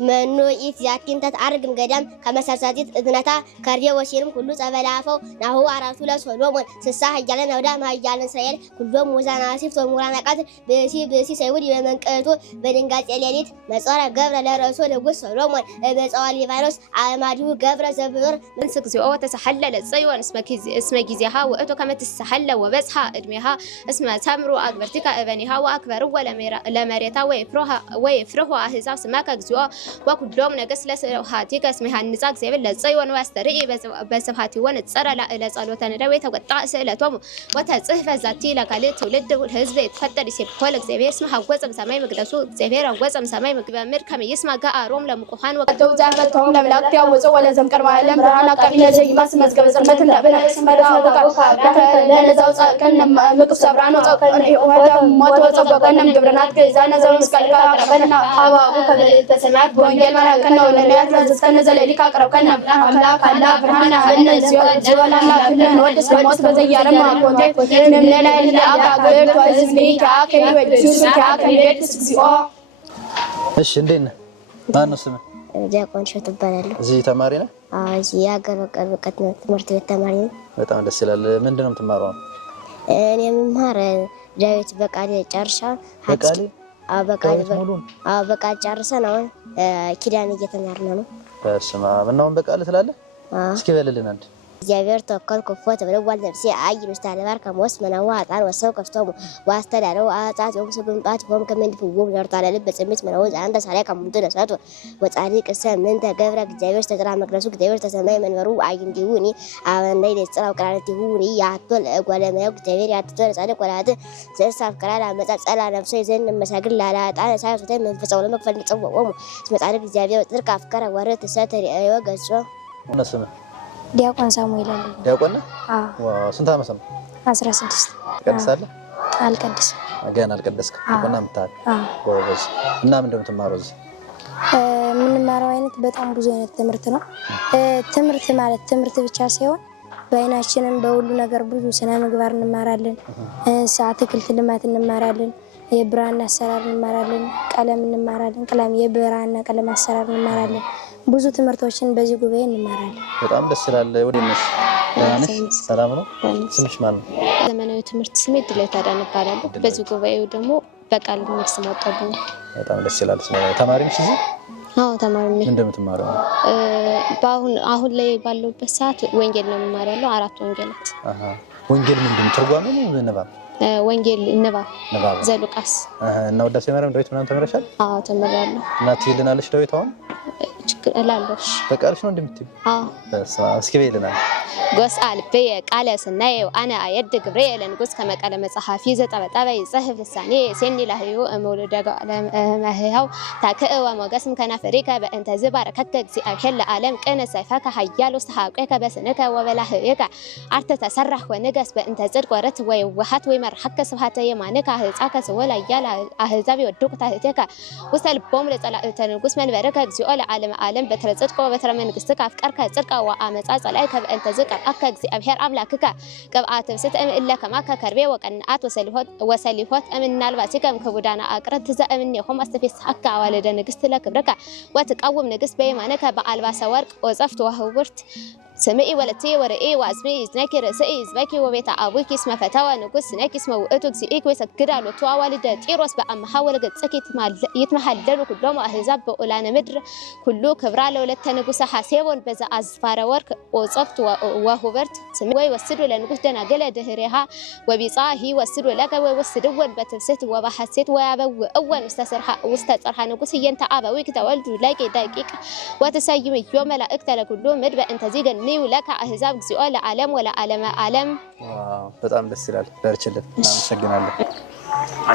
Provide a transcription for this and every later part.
منو إيت ياكين تتعرق قدام كما سرساتيت إذنتا كاريا وسيرم كله سبلافو نهو عرفتو لسولومون سساح جالنا ودام هاي إسرائيل كلهم وزان آسف ومرانا قاتل بسي سيودي ومنكتو بدنقات إليليت مسارة قبر لرسول وقص سولومون بسوال ليفانوس عمادو قبر زبور من سكزيو تسحلل الصيوان اسمه جيزيها وأتو كما تسحل وبسها ادميها اسمها تمرو أكبرتك ابنها وأكبر لمريتا ويفرحوا أهزاب سماك جزوا وكلهم نقص لسهاتيك اسمها النزاق زيبل الصيوان واسترئي بسبهاتي ونتصرى لصالوتان رويتا وقطع سئلتهم وتصحف ذاتي لقالت تولد الحزب يتفتر يسيب كولك زيبير اسمها وزم سماي مقدسو زيبير وزم سماي مقبامر كم يسمى قاء روم لمقوحان وقتو زافتهم لملاكتي وزو ولا زمكر معلم رهانا قبيلة زي ما سمز قبل زرمت لأبنا اسم بداوكا لأن زوصا كنا مقف سبرانو وهذا موت وصبو كنا مقبرنات كيزانا زو مسكالكا أقربنا حوا أبوك بالتسمعات بوانجيل مرا كنا ونميات لازس كنا زلاليكا أقرب كنا أملاك الله برهانا هلنا زيوانا كلنا نودس بموت بزيارة ما كنت نمنا اللي أقا قلت وزمي كاكي وجوس كاكي بيت سكسيوا እሺ እንዴት ነህ? ማን ነው ስምህ? ዲያቆን ሸቱ እባላለሁ። እዚህ ተማሪ ነህ? እዚህ የሀገር በቀል ብቃት ትምህርት ቤት ተማሪ ነኝ። በጣም ደስ ይላል። ምንድን ነው የምትማረው? እኔ የምማር ዳዊት በቃል ጨርሻ በቃል ጨርሰን አሁን ኪዳን እየተማርን ነው። በስመ አብ። እና አሁን በቃል ትላለህ? እስኪ በልልን አንድ እግዚአብሔር ተወከል ከፎት በለዋል ነፍሴ አይ ምስተላባር ከሞስ መናዋ አጣን ወሰው ከፍቶም ዋስተዳለው አጣት ወሰብምጣት ሆም ከመንድፍው ወርታለል በጽምት መናው አንተ ሳላይ ከሙንተ ነሳቶ ወጻዲቅ ሰምን ተገብረ እግዚአብሔር ተጥራ መቅደሱ እግዚአብሔር ተሰማይ መንበሩ አይንዲውኒ አወንዳይ ለጽራው ቀራቲውኒ ያቶል ጓለማው እግዚአብሔር ያቶል ጻድቅ ወላት ዘሳፍ ቀራላ መጻጸላ ነፍሴ ዘን መሳግል ላላጣ ሳይፈተ መንፈሳው ለመክፈል ጽወው ጻድቅ እግዚአብሔር ጥርቅ አፍከረ ወረት ሰተሪ አይወገጾ ወነሰመ ዲያቆን ሳሙኤል አለ። ዲያቆን ነው? ዋው ስንት ዓመት ነው? 16 ቀድሳለህ? አልቀድስም። ገና አልቀደስክም? ዲያቆን አምጣል። ጎበዝ። እና ምንድን ነው የምትማረው እዚህ? የምንማረው አይነት በጣም ብዙ አይነት ትምህርት ነው። ትምህርት ማለት ትምህርት ብቻ ሳይሆን በአይናችንም በሁሉ ነገር ብዙ ስነ ምግባር እንማራለን። አትክልት ልማት እንማራለን። የብራና አሰራር እንማራለን። ቀለም እንማራለን። የብራና ቀለም አሰራር እንማራለን። ብዙ ትምህርቶችን በዚህ ጉባኤ እንማራለን። በጣም ደስ ይላል። ወዲነሽ ሰላም ነው? ስምሽ ማን ነው? ዘመናዊ ትምህርት ስሜ ድሌት አዳነ እባላለሁ። በዚህ ጉባኤው ደግሞ በቃል ትምህርት ስማጣው። በጣም ደስ ይላል። ተማሪ ነሽ እዚህ? አዎ ተማሪ ነኝ። ምን እንደምትማረው? አሁን ላይ ባለውበት ሰዓት ወንጌል ነው የምማረው። 4 ወንጌላት። ወንጌል ምንድነው? ትርጓሜ ነው ንባብ? ወንጌል ንባብ ዘሉቃስ እና ወዳሴ ማርያም ዳዊት ምናምን ተመረሻል? አዎ ተመራለሁ። እና ትይልናለሽ ዳዊት አሁን? እላለሽ በቃልሽ ነው እንደምትይ? አዎ እስኪ በይልናል። ጎስአል በየ ቃለ ሰናየው አና አየድ ገብርኤል ንጉስ ከመቀለ መጽሐፊ ዘጠበጠበ ይጽሕፍ ልሳኔ ሴኒ ለህዩ እመውለደ ለማህያው ታከእ ወሞገስም ከናፈሪከ በእንተ ዝባረከከ እግዚአብሔር ለዓለም ቅነ ሰይፈከ ኃያል ወስተሐቀከ በስነከ ወበላህየከ አርተ ተሰራህ ወንገስ በእንተ ጽድቅ ወረት ወይ ወሃት ወይ መርሐከ ስብሐተ የማነከ ህጻከ ሰወላ ያላ አህዛብ ይወድቁ ታህተከ ወሰልቦም ለጸላእተ ንጉስ መንበረከ እግዚኦ ለዓለም ዓለም በትረ ጽድቅ ወበትረ መንግስትከ አፍቀርከ ጽድቅ ወአመጻ ጸላእከ በእንተ ዝቅ أكا እግዚአብሔር አምላክከ ቅብአት ብስትእም እለከ ማከ ከርቤ ወቀንአት ወሰሊሆት እምና አልባሲከም ከጎዳና አቅረት ዘእምን ይሁም አስተፈስሐከ አዋለደ ንግስት ለክብረከ ወትቃወም ንግስት በየማነከ በአልባሰ ወርቅ ወጸፍት ወህብርት سمئي ولتي ورئي واسمي إزناكي رسئي إزباكي وبيتا أبوكي اسم فتاوى نقص سناكي اسم وقتوك سئيك ويسكرا لطوى والدة تيروس بأمها ولقد سكي يتمحلل كلهم أهزاب بأولانا مدر كلو كبرا لولتا نقص حاسيبون بزا أزفار ورك وصفت وهوبرت سمئي ويوسدوا لنقص دانا قلع دهريها وبيصاهي ويوسدوا لك ويوسدون بتفسيت وبحسيت ويابو أول وستسرها نقص هي انت أبويك تولدوا لاكي دايكيك وتسيمي يوم لا اكتل كلهم مدبا انت زيغن ولك أهزاب እግዚኦ ለዓለም ወለዓለመ ዓለም። በጣም ደስ ይላል። በርችልን። እናመሰግናለን።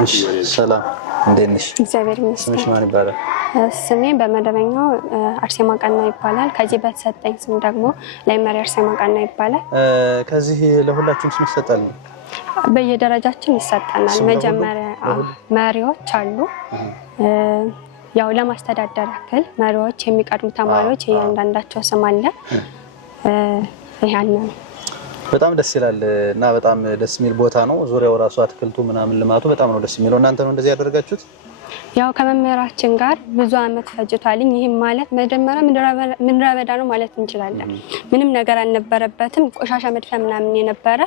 እሺ ሰላም እንዴት ነሽ? እግዚአብሔር ይመስገን። ስምሽ ማን ይባላል? ስሜ በመደበኛው አርሴማ ቀና ይባላል። ከዚህ በተሰጠኝ ስም ደግሞ ላይመሪ አርሴማ ቀና ይባላል። ከዚህ ለሁላችሁም ስም ይሰጣል? በየደረጃችን ይሰጣናል። መጀመሪያ መሪዎች አሉ። ያው ለማስተዳደር ያክል መሪዎች የሚቀድሙ ተማሪዎች እያንዳንዳቸው ስም አለ። ይሄንን በጣም ደስ ይላል እና በጣም ደስ የሚል ቦታ ነው። ዙሪያው ራሱ አትክልቱ ምናምን ልማቱ በጣም ነው ደስ የሚለው። እናንተ ነው እንደዚህ ያደረጋችሁት? ያው ከመምህራችን ጋር ብዙ አመት ፈጅቷልኝ። ይሄም ማለት መጀመሪያ ምድረ በዳ ነው ማለት እንችላለን። ምንም ነገር አልነበረበትም። ቆሻሻ መድፊያ ምናምን የነበረ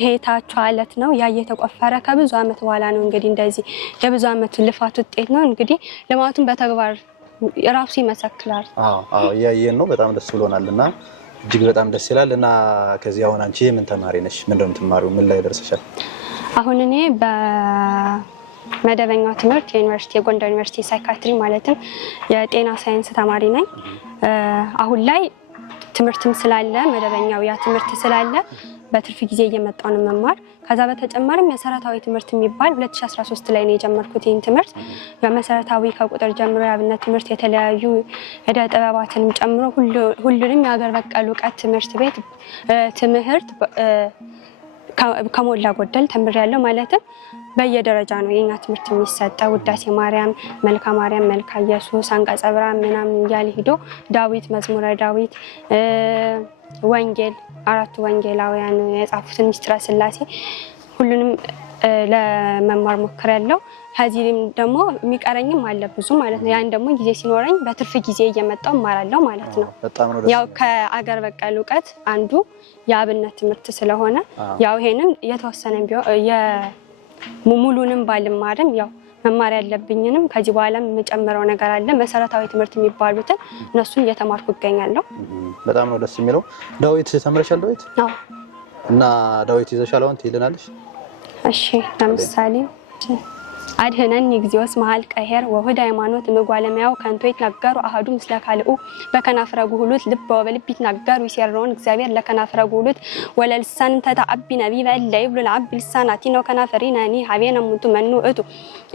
ይሄ ታቹ አለት ነው ያ እየተቆፈረ ከብዙ አመት በኋላ ነው እንግዲህ እንደዚህ የብዙ አመት ልፋት ውጤት ነው እንግዲህ ልማቱን በተግባር ራሱ ይመሰክራል። አዎ ያየን ነው። በጣም ደስ ብሎናልና እጅግ በጣም ደስ ይላል። እና ከዚህ አሁን አንቺ ምን ተማሪ ነሽ? ምንድነው የምትማሪው? ምን ላይ ደርሰሻል? አሁን እኔ በመደበኛው ትምህርት የዩኒቨርሲቲ የጎንደር ዩኒቨርሲቲ ሳይካትሪ ማለትም የጤና ሳይንስ ተማሪ ነኝ። አሁን ላይ ትምህርትም ስላለ መደበኛው ያ ትምህርት ስላለ በትርፍ ጊዜ እየመጣው ነው መማር። ከዛ በተጨማሪም መሰረታዊ ትምህርት የሚባል 2013 ላይ ነው የጀመርኩት። ይሄን ትምህርት መሰረታዊ ከቁጥር ጀምሮ የአብነት ትምህርት የተለያዩ ዕደ ጥበባትንም ጨምሮ ሁሉንም የሀገር በቀል እውቀት ትምህርት ቤት ትምህርት ከሞላ ጎደል ተምሬያለሁ። ማለትም በየደረጃ ነው የኛ ትምህርት የሚሰጠው። ውዳሴ ማርያም፣ መልካ ማርያም፣ መልካ ኢየሱስ፣ አንቀጸ ብርሃን ምናምን እያለ ሄዶ ዳዊት፣ መዝሙረ ዳዊት፣ ወንጌል አራቱ ወንጌላውያን የጻፉትን ምስጢረ ሥላሴ ሁሉንም ለመማር ሞክሬያለሁ። ከዚህም ደግሞ የሚቀረኝም አለ ብዙ ማለት ነው። ያን ደግሞ ጊዜ ሲኖረኝ በትርፍ ጊዜ እየመጣው እማራለሁ ማለት ነው። ያው ከአገር በቀል እውቀት አንዱ የአብነት ትምህርት ስለሆነ ያው ይሄንን የተወሰነ ቢሆን ሙሉንም ባልማርም ያው መማር ያለብኝንም ከዚህ በኋላም የምጨምረው ነገር አለ። መሰረታዊ ትምህርት የሚባሉትን እነሱን እየተማርኩ እገኛለሁ። በጣም ነው ደስ የሚለው። ዳዊት ተምረሻል? ዳዊት? አዎ። እና ዳዊት ይዘሻል አሁን ትይልናለሽ? እሺ ለምሳሌ አድህነኒ እግዚኦስ መሀል ቀሄር ወሁድ ሃይማኖት ምጓለሚያው ከንቶ ይትናገሩ አሐዱ ምስለ ካልኡ በከናፍረ ጉሁሉት ልብ ወበልብ ይትናገሩ ይሰረውን እግዚአብሔር ለከናፍረ ጉሁሉት ወለልሳን ተተዓቢ ነቢበ ለይብሉ ለዓብ ልሳናቲ ነው ከናፈሪናኒ ሀቤነ ሙቱ መኑ እቱ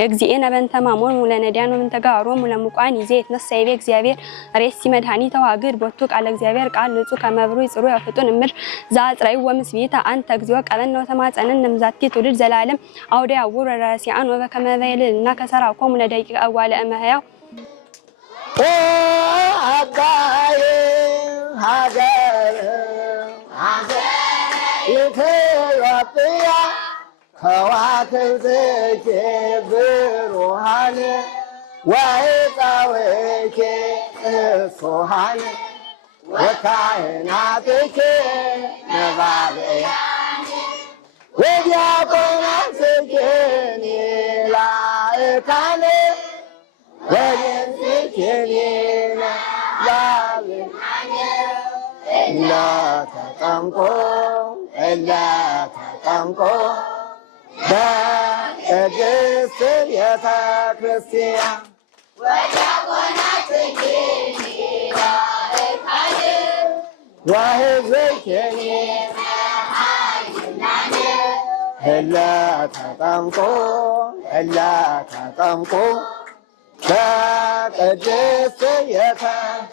እግዚእነ በንተማሞን ለነዲያኑ ምንተጋሮም ለሙቋን ይዜ የተነሳይቤ እግዚአብሔር ሬሲ መድኃኒተ ዋግድ ቦቱ ቃል እግዚአብሔር ቃል ንጹህ ከመብሩ ይጽሩ ያፍጡን እምር ዛጽራይ ወምስቢታ አንተ እግዚኦ ቀበን ነው ተማጸነን ነምዛቲ ትውልድ ዘላለም አውደ ያውር ራሲያን ወበከመ እና ከሰራኮም ለደቂቃ አዋለ እመህያው አባዬ ሀገር ኢትዮጵያ ከዋክብት ብሩሃን ወሕፃውኪ እኩሃን ወካህናትኪ ነባብያን ወዲያቆናትኪ ላእካን ወድንትኪ ላብናን እለተጠምቁ በቅድስት ቤተ ክርስቲያን ወዲያቆናትኪ ላእካን ወሕዝብኪ እለተጠምቁ በቅድስት ቤተ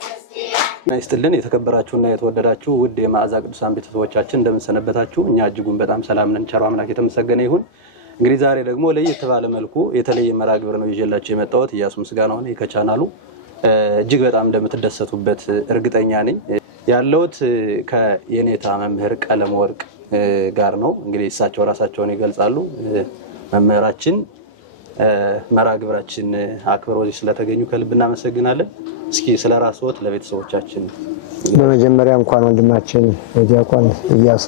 ክርስቲያን። ይስጥልን። የተከበራችሁና የተወደዳችሁ ውድ የመዓዛ ቅዱሳን ቤተሰቦቻችን እንደምን ሰነበታችሁ? እኛ እጅጉን በጣም ሰላም ነን። ቸር አምላክ የተመሰገነ ይሁን። እንግዲህ ዛሬ ደግሞ ለየት ባለ መልኩ የተለየ መርሃ ግብር ነው ይዤላችሁ የመጣሁት። ኢያሱ ምስጋናው ነኝ ከቻናሉ። እጅግ በጣም እንደምትደሰቱበት እርግጠኛ ነኝ። ያለሁት ከየኔታ መምህር ቀለም ወርቅ ጋር ነው። እንግዲህ እሳቸው ራሳቸውን ይገልጻሉ። መምህራችን መርሃ ግብራችን አክብረው እዚህ ስለተገኙ ከልብ እናመሰግናለን። እስኪ ስለ ራስዎት ለቤተሰቦቻችን። በመጀመሪያ እንኳን ወንድማችን ዲያቆን ኢያሱ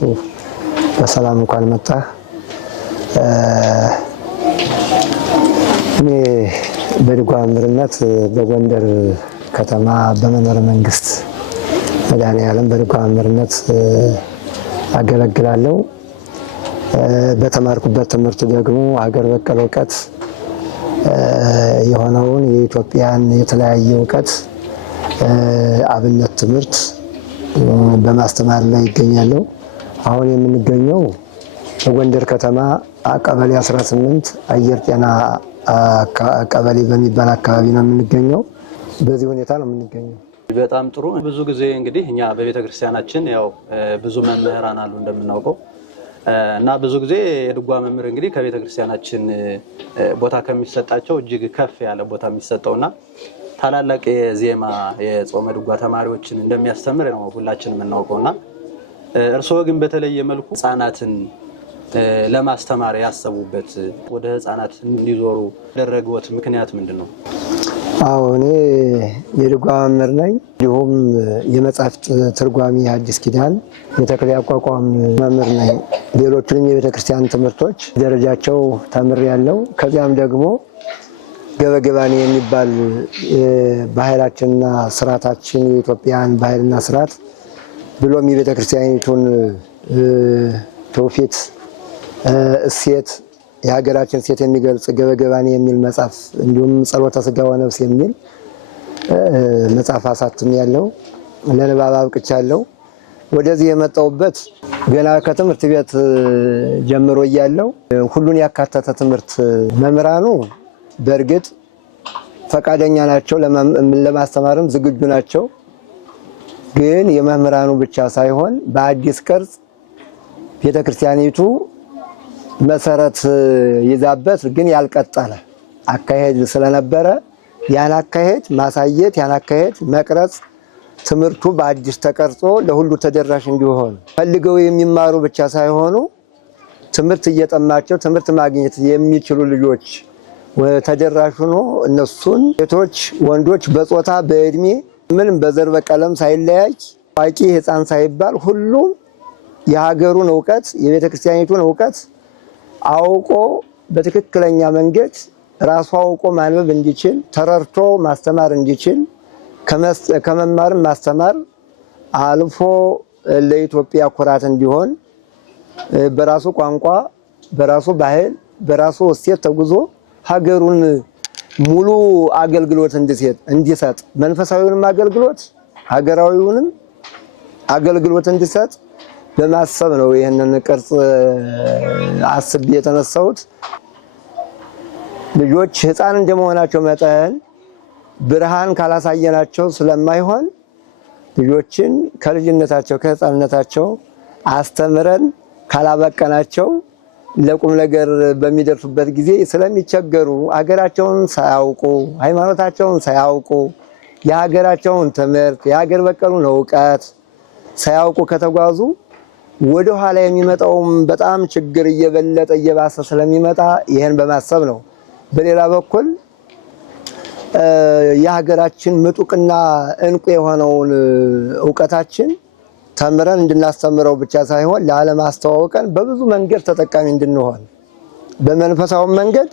በሰላም እንኳን መጣ። እኔ በድጓ መምህርነት በጎንደር ከተማ በመንበረ መንግስት መድኃኔዓለም በድጓ መምህርነት አገለግላለሁ። በተማርኩበት ትምህርት ደግሞ ሀገር በቀል እውቀት የሆነውን የኢትዮጵያን የተለያየ እውቀት አብነት ትምህርት በማስተማር ላይ ይገኛለሁ። አሁን የምንገኘው በጎንደር ከተማ ቀበሌ 18 አየር ጤና ቀበሌ በሚባል አካባቢ ነው የምንገኘው። በዚህ ሁኔታ ነው የምንገኘው። በጣም ጥሩ። ብዙ ጊዜ እንግዲህ እኛ በቤተክርስቲያናችን ያው ብዙ መምህራን አሉ እንደምናውቀው እና ብዙ ጊዜ የድጓ መምህር እንግዲህ ከቤተክርስቲያናችን ቦታ ከሚሰጣቸው እጅግ ከፍ ያለ ቦታ የሚሰጠውና ታላላቅ የዜማ የጾመ ድጓ ተማሪዎችን እንደሚያስተምር ነው ሁላችንም የምናውቀውና እርስዎ ግን በተለየ መልኩ ህፃናትን ለማስተማር ያሰቡበት ወደ ህፃናት እንዲዞሩ ያደረጉት ምክንያት ምንድነው? አዎ እኔ የድጓ መምህር ነኝ። እንዲሁም የመጻሕፍት ትርጓሚ ሐዲስ ኪዳን የተክለ አቋቋም መምህር ነኝ። ሌሎችንም የቤተክርስቲያን ትምህርቶች ደረጃቸው ተምሬያለሁ። ከዚያም ደግሞ ገበገባኔ የሚባል ባህላችንና ስርዓታችን የኢትዮጵያን ባህልና ስርዓት ብሎም የቤተክርስቲያኒቱን ትውፊት እሴት የሀገራችን ሴት የሚገልጽ ገበገባኔ የሚል መጽሐፍ እንዲሁም ጸሎተ ሥጋ ወነፍስ የሚል መጽሐፍ አሳትሜያለሁ። ለንባብ አብቅቻለሁ። ወደዚህ የመጣሁበት ገና ከትምህርት ቤት ጀምሮ እያለሁ ሁሉን ያካተተ ትምህርት መምህራኑ በእርግጥ ፈቃደኛ ናቸው፣ ለማስተማርም ዝግጁ ናቸው። ግን የመምህራኑ ብቻ ሳይሆን በአዲስ ቅርጽ ቤተክርስቲያኒቱ መሰረት ይዛበት ግን ያልቀጠለ አካሄድ ስለነበረ ያን አካሄድ ማሳየት፣ ያን አካሄድ መቅረጽ፣ ትምህርቱ በአዲስ ተቀርጾ ለሁሉ ተደራሽ እንዲሆን ፈልገው የሚማሩ ብቻ ሳይሆኑ ትምህርት እየጠማቸው ትምህርት ማግኘት የሚችሉ ልጆች ተደራሽ ሆኖ እነሱን ሴቶች፣ ወንዶች በጾታ በእድሜ ምንም በዘር በቀለም ሳይለያይ አዋቂ ሕፃን ሳይባል ሁሉም የሀገሩን ዕውቀት የቤተክርስቲያኒቱን ዕውቀት አውቆ በትክክለኛ መንገድ ራሱ አውቆ ማንበብ እንዲችል ተረርቶ ማስተማር እንዲችል ከመማርም ማስተማር አልፎ ለኢትዮጵያ ኩራት እንዲሆን በራሱ ቋንቋ በራሱ ባህል በራሱ እሴት ተጉዞ ሀገሩን ሙሉ አገልግሎት እንዲሰጥ መንፈሳዊውንም አገልግሎት ሀገራዊውንም አገልግሎት እንዲሰጥ በማሰብ ነው ይሄንን ቅርጽ አስቤ የተነሳሁት። ልጆች ሕፃን እንደመሆናቸው መጠን ብርሃን ካላሳየናቸው ስለማይሆን ልጆችን ከልጅነታቸው ከሕፃንነታቸው አስተምረን ካላበቀናቸው ለቁም ነገር በሚደርሱበት ጊዜ ስለሚቸገሩ ሀገራቸውን ሳያውቁ ሃይማኖታቸውን ሳያውቁ የሀገራቸውን ትምህርት የሀገር በቀሉን ዕውቀት ሳያውቁ ከተጓዙ ወደ ኋላ የሚመጣውም በጣም ችግር እየበለጠ እየባሰ ስለሚመጣ ይሄን በማሰብ ነው። በሌላ በኩል የሀገራችን ምጡቅና እንቁ የሆነውን ዕውቀታችን ተምረን እንድናስተምረው ብቻ ሳይሆን ለዓለም አስተዋውቀን በብዙ መንገድ ተጠቃሚ እንድንሆን በመንፈሳዊ መንገድ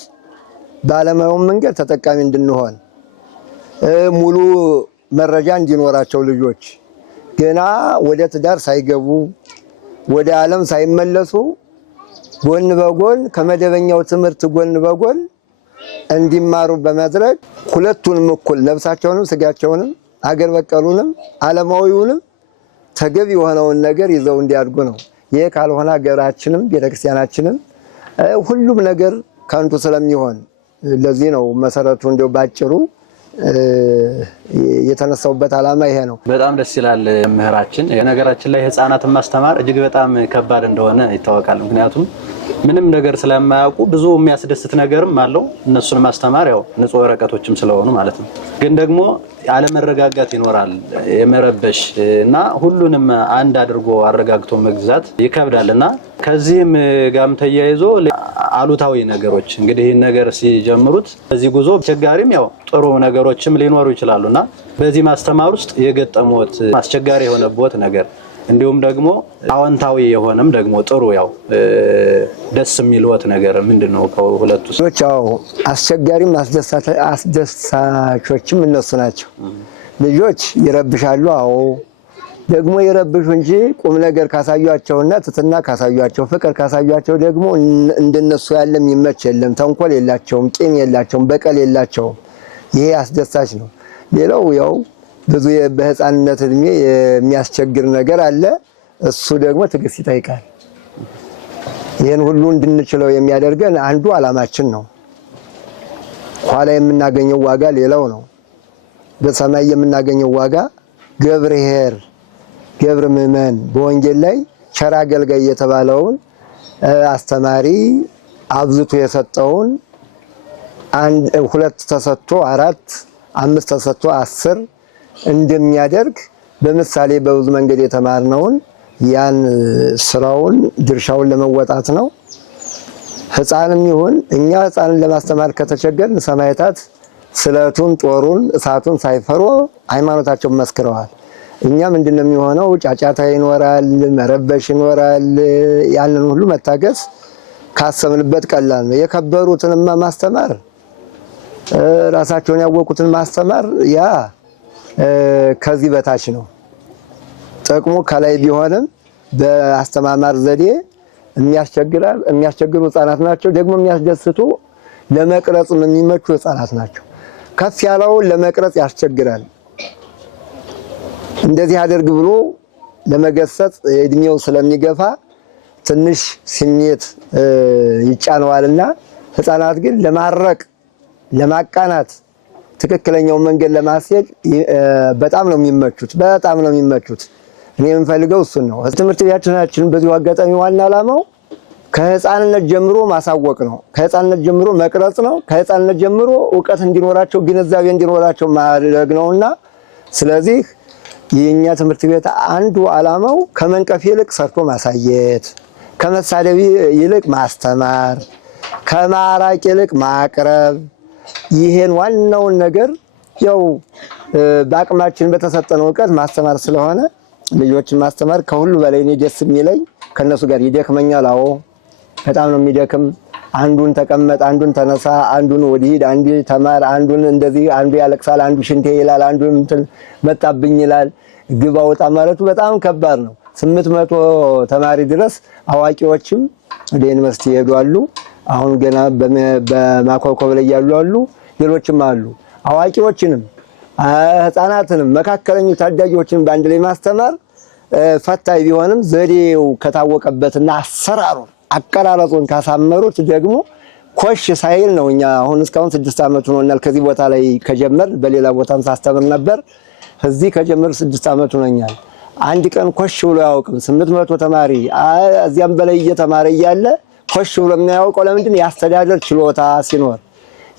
በዓለማዊ መንገድ ተጠቃሚ እንድንሆን ሙሉ መረጃ እንዲኖራቸው ልጆች ገና ወደ ትዳር ሳይገቡ ወደ ዓለም ሳይመለሱ ጎን በጎን ከመደበኛው ትምህርት ጎን በጎን እንዲማሩ በማድረግ ሁለቱንም እኩል ነፍሳቸውንም ስጋቸውንም አገር በቀሉንም ዓለማዊውንም ተገቢ የሆነውን ነገር ይዘው እንዲያድጉ ነው። ይሄ ካልሆነ ሀገራችንም ቤተክርስቲያናችንም ሁሉም ነገር ከንቱ ስለሚሆን ለዚህ ነው መሰረቱ እንደው ባጭሩ የተነሳውበት ዓላማ ይሄ ነው። በጣም ደስ ይላል መምህራችን። የነገራችን ላይ ህፃናትን ማስተማር እጅግ በጣም ከባድ እንደሆነ ይታወቃል። ምክንያቱም ምንም ነገር ስለማያውቁ ብዙ የሚያስደስት ነገርም አለው። እነሱን ማስተማር ያው ንጹህ ወረቀቶችም ስለሆኑ ማለት ነው። ግን ደግሞ ያለመረጋጋት ይኖራል፣ የመረበሽ እና ሁሉንም አንድ አድርጎ አረጋግቶ መግዛት ይከብዳልና ከዚህም ጋርም ተያይዞ አሉታዊ ነገሮች እንግዲህ ይህን ነገር ሲጀምሩት በዚህ ጉዞ አስቸጋሪም ያው ጥሩ ነገሮችም ሊኖሩ ይችላሉና በዚህ ማስተማር ውስጥ የገጠሙት አስቸጋሪ የሆነበት ነገር እንዲሁም ደግሞ አዎንታዊ የሆነም ደግሞ ጥሩ ያው ደስ የሚልወት ነገር ምንድነው? ከሁለቱ ሰዎች ያው አስቸጋሪም አስደሳቾችም እነሱ ናቸው። ልጆች ይረብሻሉ። አዎ ደግሞ ይረብሹ እንጂ ቁም ነገር ካሳዩአቸውና ትትና ካሳዩአቸው ፍቅር ካሳዩአቸው ደግሞ እንደነሱ ያለም ይመች የለም። ተንኮል የላቸውም፣ ቂም የላቸውም፣ በቀል የላቸውም። ይሄ አስደሳች ነው። ሌላው ያው ብዙ በህፃንነት እድሜ የሚያስቸግር ነገር አለ። እሱ ደግሞ ትዕግስት ይጠይቃል። ይሄን ሁሉ እንድንችለው የሚያደርገን አንዱ ዓላማችን ነው። ኋላ የምናገኘው ዋጋ ሌላው ነው። በሰማይ የምናገኘው ዋጋ ገብርኄር ገብረ ምእመን በወንጌል ላይ ቸር አገልጋይ የተባለውን አስተማሪ አብዝቶ የሰጠውን ሁለት ተሰጥቶ 4 5 ተሰጥቶ 10 እንደሚያደርግ በምሳሌ በብዙ መንገድ የተማርነውን ያን ስራውን ድርሻውን ለመወጣት ነው። ህፃንም ይሁን እኛ ህፃንን ለማስተማር ከተቸገርን ሰማዕታት ስለቱን ጦሩን እሳቱን ሳይፈሩ ሃይማኖታቸውን መስክረዋል። እኛ ምንድነው የሚሆነው? ጫጫታ ይኖራል፣ መረበሽ ይኖራል። ያንን ሁሉ መታገስ ካሰብንበት ቀላል ነው። የከበሩትንማ ማስተማር ራሳቸውን ያወቁትን ማስተማር ያ ከዚህ በታች ነው። ጥቅሙ ከላይ ቢሆንም በአስተማማር ዘዴ የሚያስቸግሩ ህፃናት ናቸው። ደግሞ የሚያስደስቱ ለመቅረጽ የሚመቹ ህፃናት ናቸው። ከፍ ያለውን ለመቅረጽ ያስቸግራል። እንደዚህ አድርግ ብሎ ለመገሰጽ እድሜው ስለሚገፋ ትንሽ ስሜት ይጫነዋልና ህፃናት ግን ለማረቅ ለማቃናት ትክክለኛው መንገድ ለማስሄድ በጣም ነው የሚመቹት። እኔ የምፈልገው እሱን ነው። ትምህርት ቤታችን በዚሁ አጋጣሚ ዋና ዓላማው ከህፃንነት ጀምሮ ማሳወቅ ነው። ከህፃንነት ጀምሮ መቅረጽ ነው። ከህፃንነት ጀምሮ ዕውቀት እንዲኖራቸው ግንዛቤ እንዲኖራቸው ማድረግ ነውና ስለዚህ የኛ ትምህርት ቤት አንዱ ዓላማው ከመንቀፍ ይልቅ ሰርቶ ማሳየት፣ ከመሳደብ ይልቅ ማስተማር፣ ከማራቅ ይልቅ ማቅረብ፣ ይሄን ዋናውን ነገር ያው በአቅማችን በተሰጠነው ዕውቀት ማስተማር ስለሆነ ልጆችን ማስተማር ከሁሉ በላይ እኔ ደስ የሚለኝ ከነሱ ጋር ይደክመኛል። አዎ በጣም ነው የሚደክም። አንዱን ተቀመጥ፣ አንዱን ተነሳ፣ አንዱን ወዲህ ሂድ፣ አንዱ ተማር፣ አንዱን እንደዚህ፣ አንዱ ያለቅሳል፣ አንዱ ሽንቴ ይላል፣ አንዱ እንትን መጣብኝ ይላል። ግባ ወጣ ማለቱ በጣም ከባድ ነው። 800 ተማሪ ድረስ አዋቂዎችም ወደ ዩኒቨርሲቲ ይሄዱ አሉ። አሁን ገና በማኮብኮብ ላይ ያሉ አሉ፣ ሌሎችም አሉ። አዋቂዎችንም ህፃናትንም መካከለኞች ታዳጊዎችን በአንድ ላይ ማስተማር ፈታኝ ቢሆንም ዘዴው ከታወቀበትና አሰራሩን አቀራረጹን ካሳመሩት ደግሞ ኮሽ ሳይል ነው። እኛ አሁን እስካሁን 6 ዓመት ሆኖናል ከዚህ ቦታ ላይ ከጀመር፣ በሌላ ቦታም ሳስተምር ነበር። እዚህ ከጀመር 6 ዓመት ሆኖኛል። አንድ ቀን ኮሽ ብሎ ያውቅም። 800 ተማሪ እዚያም በላይ እየተማረ እያለ ኮሽ ብሎ የሚያውቀው ለምንድን ነው? የአስተዳደር ችሎታ ሲኖር፣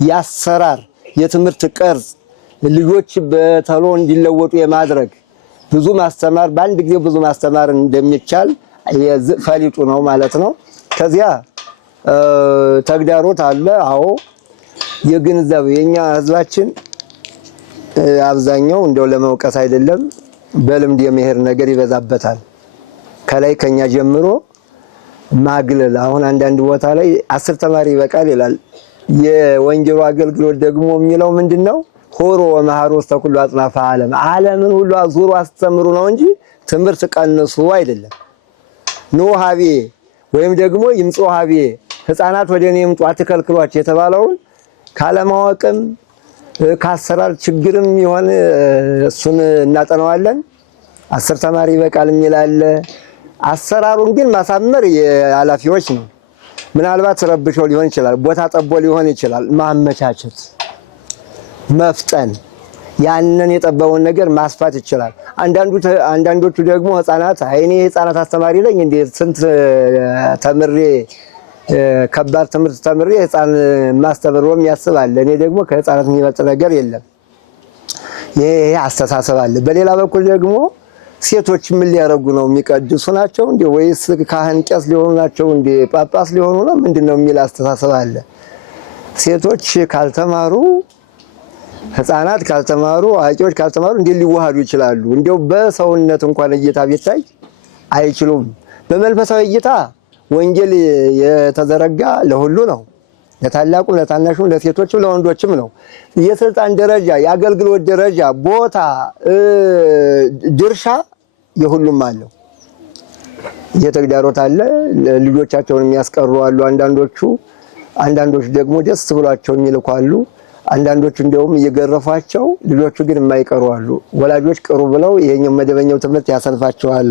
የአሰራር የትምህርት ቅርጽ ልጆች በተሎ እንዲለወጡ የማድረግ ብዙ ማስተማር በአንድ ጊዜ ብዙ ማስተማር እንደሚቻል ፈሊጡ ነው ማለት ነው። ከዚያ ተግዳሮት አለ። አዎ የግንዛቤ የኛ ህዝባችን አብዛኛው እንደው ለመውቀስ አይደለም በልምድ የመሄድ ነገር ይበዛበታል። ከላይ ከኛ ጀምሮ ማግለል። አሁን አንዳንድ ቦታ ላይ 10 ተማሪ ይበቃል ይላል። የወንጌሉ አገልግሎት ደግሞ የሚለው ምንድነው? ሆሮ ወመሃሮ ውስተ ኩሉ አጽናፈ ዓለም፣ ዓለምን ሁሉ አዙሮ አስተምሩ ነው እንጂ ትምህርት ቀንሱ አይደለም። ኑ ሀቤ ወይም ደግሞ ይምጹ ሀቤ፣ ህፃናት ወደ እኔ ይምጡ አትከልክሏቸው የተባለውን ካለማወቅም ካሰራር ችግርም ይሆን እሱን እናጠናዋለን። 10 ተማሪ ይበቃል የሚላለ አሰራሩን ግን ማሳመር የኃላፊዎች ነው። ምናልባት ረብሾ ሊሆን ይችላል፣ ቦታ ጠቦ ሊሆን ይችላል። ማመቻቸት፣ መፍጠን፣ ያንን የጠበውን ነገር ማስፋት ይችላል። አንዳንዶቹ ደግሞ ህፃናት አይኔ ህፃናት አስተማሪ ነኝ እንዴ ስንት ተምሬ ከባድ ትምህርት ተምሬ ህፃን ማስተምሮም ያስባል። እኔ ደግሞ ከህፃናት የሚበልጥ ነገር የለም። ይሄ አስተሳሰብ አለ። በሌላ በኩል ደግሞ ሴቶች ምን ሊያረጉ ነው? የሚቀድሱ ናቸው እንዴ ወይስ ካህን ቄስ ሊሆኑ ናቸው እንዴ ጳጳስ ሊሆኑ ነው ምንድነው የሚል አስተሳሰብ አለ። ሴቶች ካልተማሩ፣ ህፃናት ካልተማሩ፣ አዋቂዎች ካልተማሩ እንዴ ሊዋሃዱ ይችላሉ? እንደው በሰውነት እንኳን እይታ ቢታይ አይችሉም። በመንፈሳዊ እይታ ወንጌል የተዘረጋ ለሁሉ ነው። ለታላቁም ለታናሹም ለሴቶችም ለወንዶችም ነው። የስልጣን ደረጃ፣ የአገልግሎት ደረጃ፣ ቦታ፣ ድርሻ የሁሉም አለው። የተግዳሮት አለ። ልጆቻቸውን የሚያስቀሩ አሉ አንዳንዶቹ ደግሞ ደስ ብሏቸው የሚልኩ አሉ። አንዳንዶቹ እንደውም እየገረፏቸው ልጆቹ ግን የማይቀሩ አሉ። ወላጆች ቅሩ ብለው ይሄኛው መደበኛው ትምህርት ያሰንፋቸዋል፣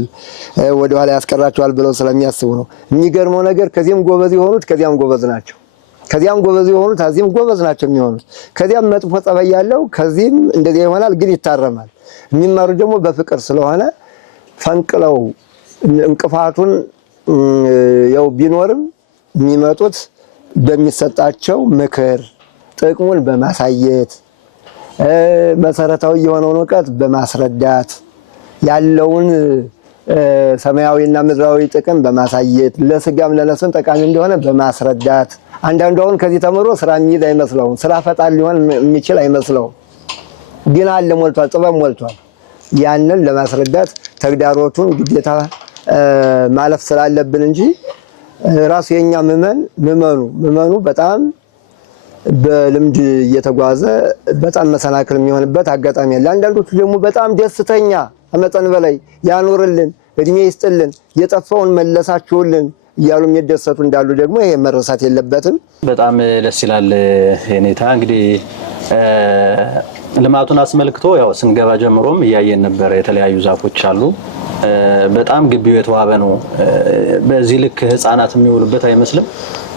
ወደ ኋላ ያስቀራቸዋል ብለው ስለሚያስቡ ነው። የሚገርመው ነገር ከዚህም ጎበዝ የሆኑት ከዚያም ጎበዝ ናቸው። ከዚያም ጎበዝ የሆኑት ከዚህም ጎበዝ ናቸው የሚሆኑት። ከዚያም መጥፎ ጸባይ ያለው ከዚህም እንደዚህ ይሆናል፣ ግን ይታረማል። የሚማሩ ደግሞ በፍቅር ስለሆነ ፈንቅለው እንቅፋቱን ያው ቢኖርም የሚመጡት በሚሰጣቸው ምክር ጥቅሙን በማሳየት መሰረታዊ የሆነውን ዕውቀት በማስረዳት ያለውን ሰማያዊና ምድራዊ ጥቅም በማሳየት ለስጋም ለነፍስም ጠቃሚ እንደሆነ በማስረዳት አንዳንዱ አሁን ከዚህ ተምሮ ስራ የሚይዝ አይመስለውም፣ ስራ ፈጣን ሊሆን የሚችል አይመስለውም። ግን አለ ሞልቷል፣ ጥበብ ሞልቷል። ያንን ለማስረዳት ተግዳሮቱን ግዴታ ማለፍ ስላለብን እንጂ ራሱ የኛ ምመኑ በጣም በልምድ እየተጓዘ በጣም መሰናክል የሚሆንበት አጋጣሚ አለ። አንዳንዶቹ ደግሞ በጣም ደስተኛ ከመጠን በላይ ያኖርልን፣ እድሜ ይስጥልን፣ የጠፋውን መለሳችሁልን እያሉ የሚደሰቱ እንዳሉ ደግሞ ይሄ መረሳት የለበትም። በጣም ደስ ይላል። የኔታ እንግዲህ ልማቱን አስመልክቶ ያው ስንገባ ጀምሮም እያየን ነበር። የተለያዩ ዛፎች አሉ። በጣም ግቢው የተዋበ ነው። በዚህ ልክ ህፃናት የሚውሉበት አይመስልም።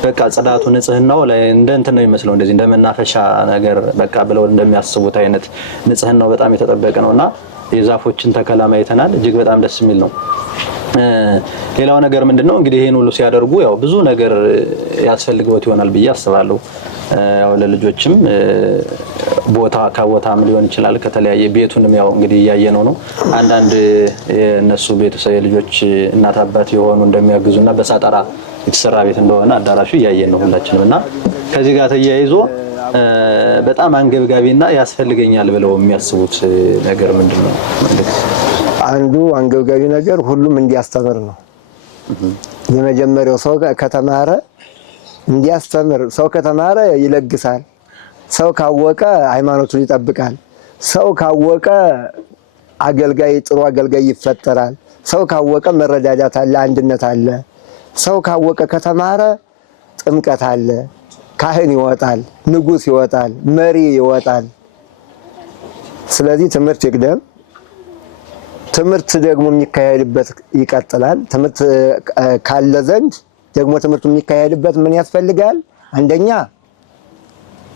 በቃ ጽዳቱ፣ ንጽህናው ላይ እንደ እንትን ነው የሚመስለው፣ እንደዚህ እንደመናፈሻ ነገር በቃ ብለው እንደሚያስቡት አይነት ንጽህናው በጣም የተጠበቀ ነውና የዛፎችን ተከላማ አይተናል። እጅግ በጣም ደስ የሚል ነው። ሌላው ነገር ምንድነው እንግዲህ ይሄን ሁሉ ሲያደርጉ ያው ብዙ ነገር ያስፈልገውት ይሆናል ብዬ አስባለሁ። ያው ለልጆችም ቦታም ሊሆን ይችላል። ከተለያየ ቤቱንም ያው እንግዲህ እያየነው ነው። አንዳንድ የነሱ ቤተሰብ ልጆች እናት አባት የሆኑ እንደሚያግዙና በሳጠራ የተሰራ ቤት እንደሆነ አዳራሹ እያየን ነው ሁላችንም። እና ከዚህ ጋር ተያይዞ በጣም አንገብጋቢና ያስፈልገኛል ብለው የሚያስቡት ነገር ምንድነው? አንዱ አንገብጋቢ ነገር ሁሉም እንዲያስተምር ነው። የመጀመሪያው ሰው ከተማረ እንዲያስተምር፣ ሰው ከተማረ ይለግሳል፣ ሰው ካወቀ ሃይማኖቱን ይጠብቃል፣ ሰው ካወቀ አገልጋይ ጥሩ አገልጋይ ይፈጠራል፣ ሰው ካወቀ መረዳዳት አለ፣ አንድነት አለ፣ ሰው ካወቀ ከተማረ ጥምቀት አለ፣ ካህን ይወጣል፣ ንጉስ ይወጣል፣ መሪ ይወጣል። ስለዚህ ትምህርት ይቅደም። ትምህርት ደግሞ የሚካሄድበት ይቀጥላል። ትምህርት ካለ ዘንድ ደግሞ ትምህርቱ የሚካሄድበት ምን ያስፈልጋል? አንደኛ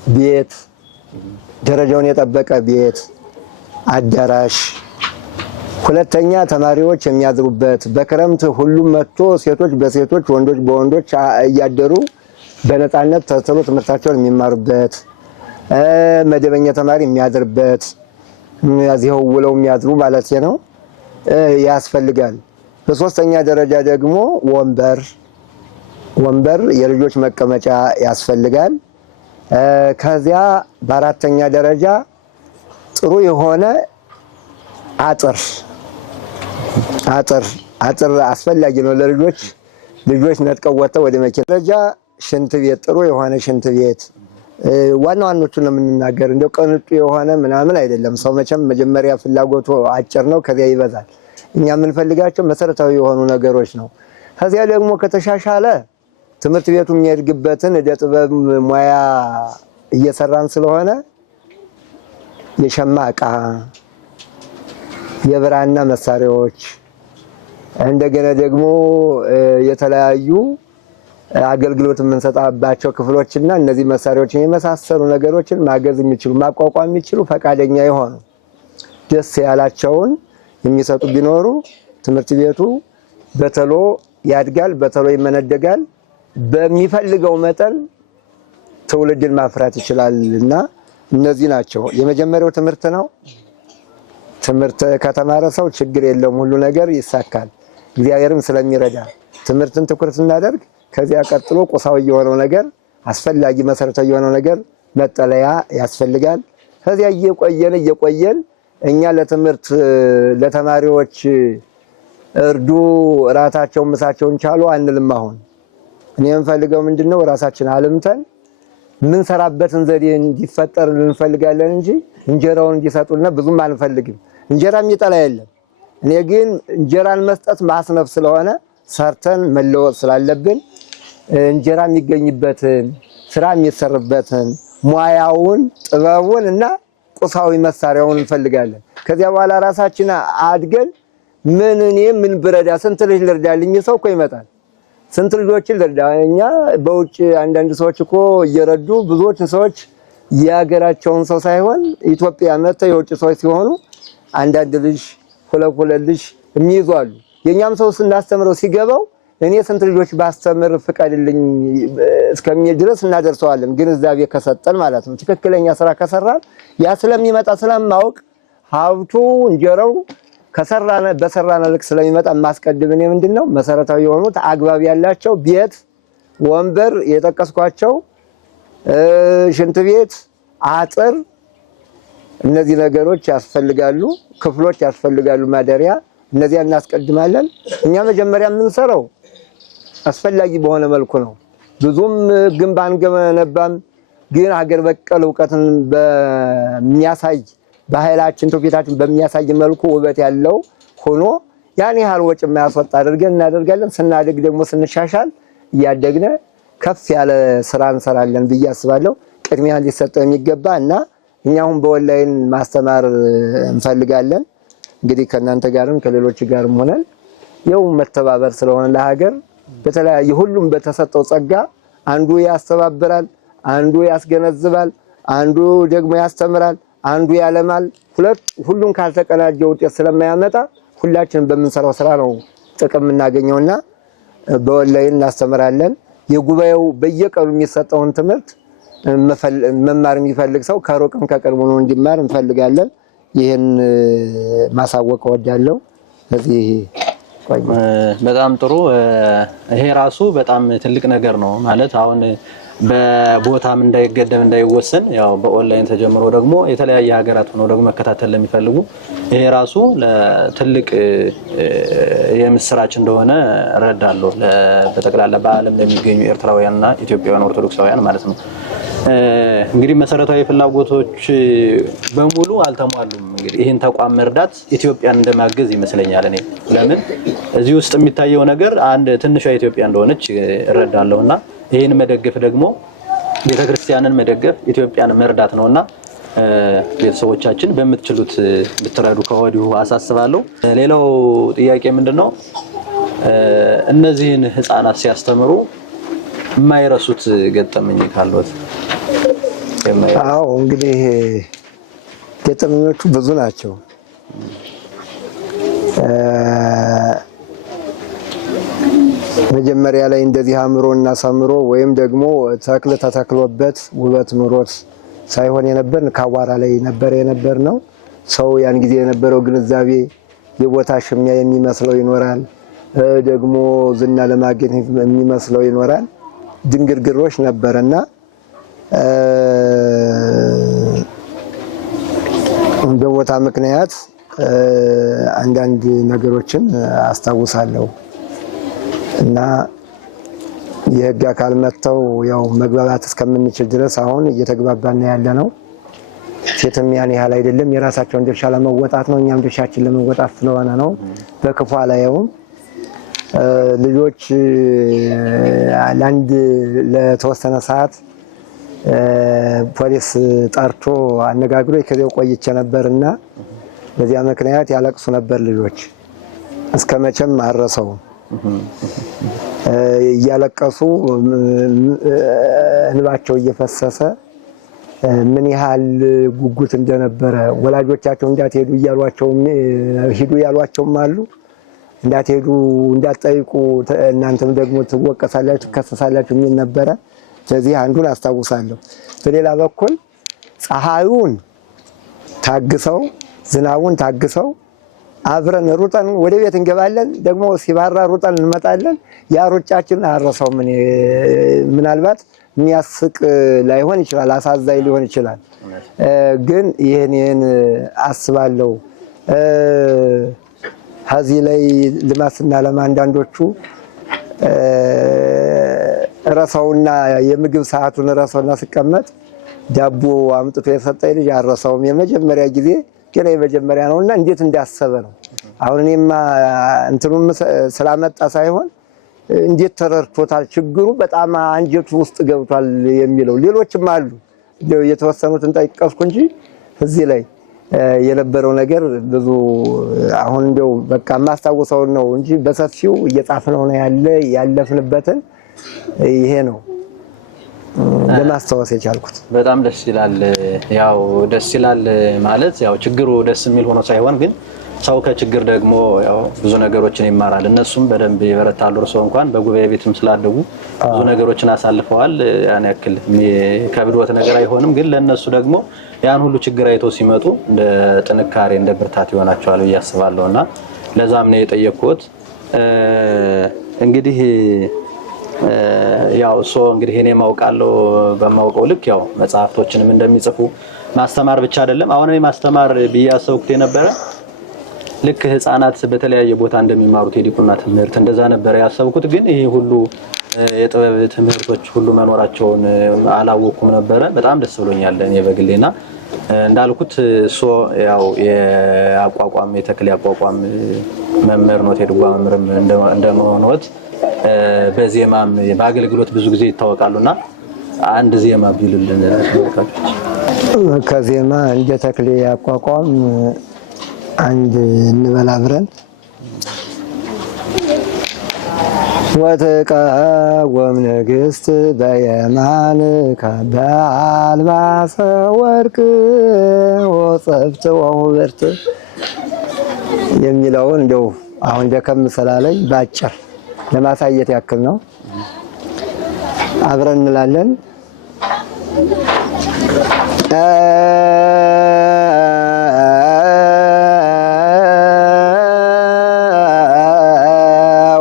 ቤት፣ ደረጃውን የጠበቀ ቤት፣ አዳራሽ። ሁለተኛ ተማሪዎች የሚያድሩበት፣ በክረምት ሁሉም መጥቶ ሴቶች በሴቶች ወንዶች በወንዶች እያደሩ በነፃነት ተሰሎ ትምህርታቸውን የሚማሩበት፣ መደበኛ ተማሪ የሚያድርበት፣ እዚያው ውለው የሚያድሩ ማለት ነው ያስፈልጋል። በሶስተኛ ደረጃ ደግሞ ወንበር የልጆች መቀመጫ ያስፈልጋል። ከዚያ በአራተኛ ደረጃ ጥሩ የሆነ አጥር አስፈላጊ ነው ለልጆች ነጥቀው ወጥተው ወደ መኪና ደረጃ ሽንት ቤት፣ ጥሩ የሆነ ሽንት ቤት። ዋናዎቹን ነው የምንናገር። እንደው ቅንጡ የሆነ ምናምን አይደለም። ሰው መቼም መጀመሪያ ፍላጎቱ አጭር ነው፣ ከዚያ ይበዛል። እኛ የምንፈልጋቸው መሰረታዊ የሆኑ ነገሮች ነው። ከዚያ ደግሞ ከተሻሻለ ትምህርት ቤቱ የሚያድግበትን ዕደ ጥበብ ሙያ እየሰራን ስለሆነ የሸማ ዕቃ፣ የብራና መሳሪያዎች፣ እንደገና ደግሞ የተለያዩ አገልግሎት የምንሰጣባቸው ክፍሎችና እነዚህ መሳሪያዎችን የመሳሰሉ ነገሮችን ማገዝ የሚችሉ ማቋቋም የሚችሉ ፈቃደኛ የሆኑ ደስ ያላቸውን የሚሰጡ ቢኖሩ ትምህርት ቤቱ በተሎ ያድጋል፣ በተሎ ይመነደጋል፣ በሚፈልገው መጠን ትውልድን ማፍራት ይችላልና እነዚህ ናቸው። የመጀመሪያው ትምህርት ነው። ትምህርት ከተማረ ሰው ችግር የለውም፣ ሁሉ ነገር ይሳካል። እግዚአብሔርም ስለሚረዳ ትምህርትን ትኩረት እናደርግ። ከዚያ ቀጥሎ ቁሳዊ የሆነው ነገር አስፈላጊ መሰረታዊ የሆነው ነገር መጠለያ ያስፈልጋል። ከዚያ እየቆየን እኛ ለትምህርት ለተማሪዎች እርዱ ራታቸውን ምሳቸውን ቻሉ አንልም። አሁን እኔ የምፈልገው ምንድነው ራሳችን አልምተን ምን ሰራበትን ዘዴ እንዲፈጠር እንፈልጋለን እንጂ እንጀራውን እንዲሰጡና ብዙም አንፈልግም። እንጀራ የሚጠላ የለም። እኔ ግን እንጀራን መስጠት ማስነፍ ስለሆነ ሰርተን መለወጥ ስላለብን እንጀራ የሚገኝበትን ስራ የሚሰራበትን ሙያውን ጥበቡን እና ቁሳዊ መሳሪያውን እንፈልጋለን። ከዚያ በኋላ ራሳችን አድገን ምን ብረዳ ስንት ልጅ ልርዳልኝ ሰው እኮ ይመጣል። ስንት ልጆችን ልርዳ። እኛ በውጭ አንዳንድ ሰዎች እኮ እየረዱ ብዙዎች ሰዎች የሀገራቸውን ሰው ሳይሆን ኢትዮጵያ መጥተው የውጭ ሰዎች ሲሆኑ አንዳንድ ልጅ ሁለት ልጅ የሚይዙ አሉ። የኛም ሰው ስናስተምረው ሲገባው እኔ ስንት ልጆች ባስተምር ፍቀድልኝ እስከሚል ድረስ እናደርሰዋለን። ግንዛቤ ከሰጠን ማለት ነው። ትክክለኛ ስራ ከሰራን ያ ስለሚመጣ ስለማውቅ ሀብቱ እንጀራው በሰራነ ልክ ስለሚመጣ ማስቀድም እኔ ምንድነው መሰረታዊ የሆኑት አግባብ ያላቸው ቤት ወንበር የጠቀስኳቸው ሽንት ቤት አጥር እነዚህ ነገሮች ያስፈልጋሉ ክፍሎች ያስፈልጋሉ ማደሪያ እነዚህ እናስቀድማለን እኛ መጀመሪያ የምንሰራው አስፈላጊ በሆነ መልኩ ነው ብዙም ግንባን ገመነባም ግን ሀገር በቀል ዕውቀትን በሚያሳይ ባህላችን ትውፊታችን በሚያሳይ መልኩ ውበት ያለው ሆኖ ያን ያህል ወጭ የማያስወጣ አድርገን እናደርጋለን ስናድግ ደግሞ ስንሻሻል ያደግነ ከፍ ያለ ስራ እንሰራለን ብዬ አስባለሁ ቅድሚያ ሊሰጠው የሚገባ እና እኛውን በኦንላይን ማስተማር እንፈልጋለን እንግዲህ ከናንተ ጋርም ከሌሎች ጋርም ሆነን ያው መተባበር ስለሆነ ለሀገር በተለያየ ሁሉም በተሰጠው ጸጋ አንዱ ያስተባብራል አንዱ ያስገነዝባል አንዱ ደግሞ ያስተምራል አንዱ ያለማል ሁሉም ካልተቀናጀ ውጤት ስለማያመጣ ሁላችንም በመንሰራው ስራ ነው ጥቅም እናገኘውና በኦንላይን እናስተምራለን የጉባኤው በየቀኑ የሚሰጠውን ትምህርት መማር የሚፈልግ ሰው ከሩቅም ከቅርቡ ነው እንዲማር እንፈልጋለን ይሄን ማሳወቅ ወዳለው ስለዚህ በጣም ጥሩ ይሄ ራሱ በጣም ትልቅ ነገር ነው ማለት አሁን በቦታም እንዳይገደብ እንዳይወሰን ያው በኦንላይን ተጀምሮ ደግሞ የተለያየ ሀገራት ሆኖ ደግሞ መከታተል ለሚፈልጉ ይሄ ራሱ ለትልቅ የምስራች እንደሆነ እረዳለሁ በተቀላላ በአለም ለሚገኙ ኤርትራውያንና ኢትዮጵያውያን ኦርቶዶክሳውያን ማለት ነው እንግዲህ መሰረታዊ ፍላጎቶች በሙሉ አልተሟሉም እንግዲህ ይሄን ተቋም መርዳት ኢትዮጵያን እንደማገዝ ይመስለኛል እኔ ለምን እዚህ ውስጥ የሚታየው ነገር አንድ ትንሿ ኢትዮጵያ እንደሆነች እረዳለሁና ይሄን መደገፍ ደግሞ ቤተክርስቲያንን መደገፍ ኢትዮጵያን መርዳት ነውና ቤተሰቦቻችን በመትችሉት ብትረዱ ከወዲሁ አሳስባለሁ ሌላው ጥያቄ ምንድነው እነዚህን ህፃናት ሲያስተምሩ የማይረሱት ገጠመኝ ካሉት አዎ እንግዲህ ገጠመኞቹ ብዙ ናቸው መጀመሪያ ላይ እንደዚህ አምሮና ሰምሮ ወይም ደግሞ ተክል ተተክሎበት ውበት ኑሮት ሳይሆን የነበርን ካዋራ ላይ ነበር ነው ሰው ያን ጊዜ የነበረው ግንዛቤ የቦታ ሽሚያ የሚመስለው ይኖራል ደግሞ ዝና ለማግኘት የሚመስለው ይኖራል ድንግርግሮች ነበርና በቦታ ምክንያት አንዳንድ ነገሮችን አስታውሳለሁ እና የህግ አካል መተው ያው መግባባት እስከምንችል ድረስ አሁን እየተግባባን ያለ ነው ሴትም ያን ያህል አይደለም የራሳቸውን ድርሻ ለመወጣት ነው እኛም ድርሻችን ለመወጣት ስለሆነ ነው በክፉ አላየውም ልጆች ለአንድ ለተወሰነ ሰዓት ፖሊስ ጠርቶ አነጋግሮ ከዚያው ቆይቼ ነበርና በዚያ ምክንያት ያለቅሱ ነበር ልጆች እስከመቼም አረሰው ያለቀሱ እንባቸው እየፈሰሰ ምን ያህል ጉጉት እንደነበረ ወላጆቻቸው እንዳትሄዱ ይያሏቸው ሂዱ ያሏቸውም አሉ እንዳትሄዱ እንዳትጠይቁ እናንተም ደግሞ ትወቀሳላችሁ ትከሰሳላችሁ ምን ነበረ ስለዚህ አንዱን አስታውሳለሁ በሌላ በኩል ፀሐዩን ታግሰው ዝናቡን ታግሰው አብረን ሩጠን ወደ ቤት እንገባለን ደግሞ ሲባራ ሩጠን እንመጣለን ያ ሩጫችን አረሰው ምናልባት የሚያስቅ ላይሆን ይችላል አሳዛኝ ሊሆን ይችላል ግን ይሄን አስባለሁ ሀዚህ ላይ ልማስና ለማንዳንዶቹ ረሳውና የምግብ ሰዓቱን ረሳውና ሲቀመጥ ዳቦ አምጥቶ የሰጠኝ ልጅ አረሳውም የመጀመሪያ ጊዜ ገና የመጀመሪያ ነውና እንዴት እንዳሰበ ነው አሁን እኔማ እንትኑም ስላመጣ ሳይሆን እንዴት ተረርቶታል ችግሩ በጣም አንጀቱ ውስጥ ገብቷል የሚለው ሌሎችም አሉ የተወሰኑትን ጠይቀስኩ እንጂ እዚህ ላይ የነበረው ነገር ብዙ አሁን እንደው በቃ ማስተዋወሰው ነው እንጂ በሰፊው እየጻፍነው ነው ያለፍንበትን ይሄ ነው ለማስተዋወስ የቻልኩት በጣም ደስ ይላል ያው ደስ ይላል ማለት ያው ችግሩ ደስ የሚል ሆኖ ሳይሆን ግን ሰው ከችግር ደግሞ ያው ብዙ ነገሮችን ይማራል። እነሱም በደንብ ይበረታሉ። እርስዎ እንኳን በጉባኤ ቤትም ስላደጉ ብዙ ነገሮችን አሳልፈዋል። ያን ያክል ከብዶት ነገር አይሆንም። ግን ለነሱ ደግሞ ያን ሁሉ ችግር አይተው ሲመጡ እንደ ጥንካሬ እንደ ብርታት ይሆናቸዋል ብዬ አስባለሁና ለዛም ነው የጠየቅኩት። እንግዲህ ያው እንግዲህ እኔ ማውቃለሁ በማውቀው ልክ ያው መጽሐፍቶችንም እንደሚጽፉ ማስተማር ብቻ አይደለም። አሁን እኔ ማስተማር ብያሰብኩት የነበረ ልክ ህፃናት በተለያየ ቦታ እንደሚማሩት የዲቁና ትምህርት እንደዛ ነበር ያሰብኩት። ግን ይሄ ሁሉ የጥበብ ትምህርቶች ሁሉ መኖራቸውን አላወኩም ነበረ። በጣም ደስ ብሎኛል እኔ በግሌና እንዳልኩት ያው የአቋቋም የተክል ያቋቋም መምህር ነው የድጓ መምህርም እንደመሆንዎት በዜማም በአገልግሎት ብዙ ጊዜ ይታወቃሉና አንድ ዜማ ቢሉልን ተመልካቾች። ከዜማ እንደ ተክል ያቋቋም አንድ እንበል አብረን። ወትቃወም ንግሥት በየማንከ በአልባሰ ወርቅ ወጽብት ወውብርት የሚለውን እንደው አሁን ደከም ስላለኝ ባጭር ለማሳየት ያክል ነው። አብረን እንላለን።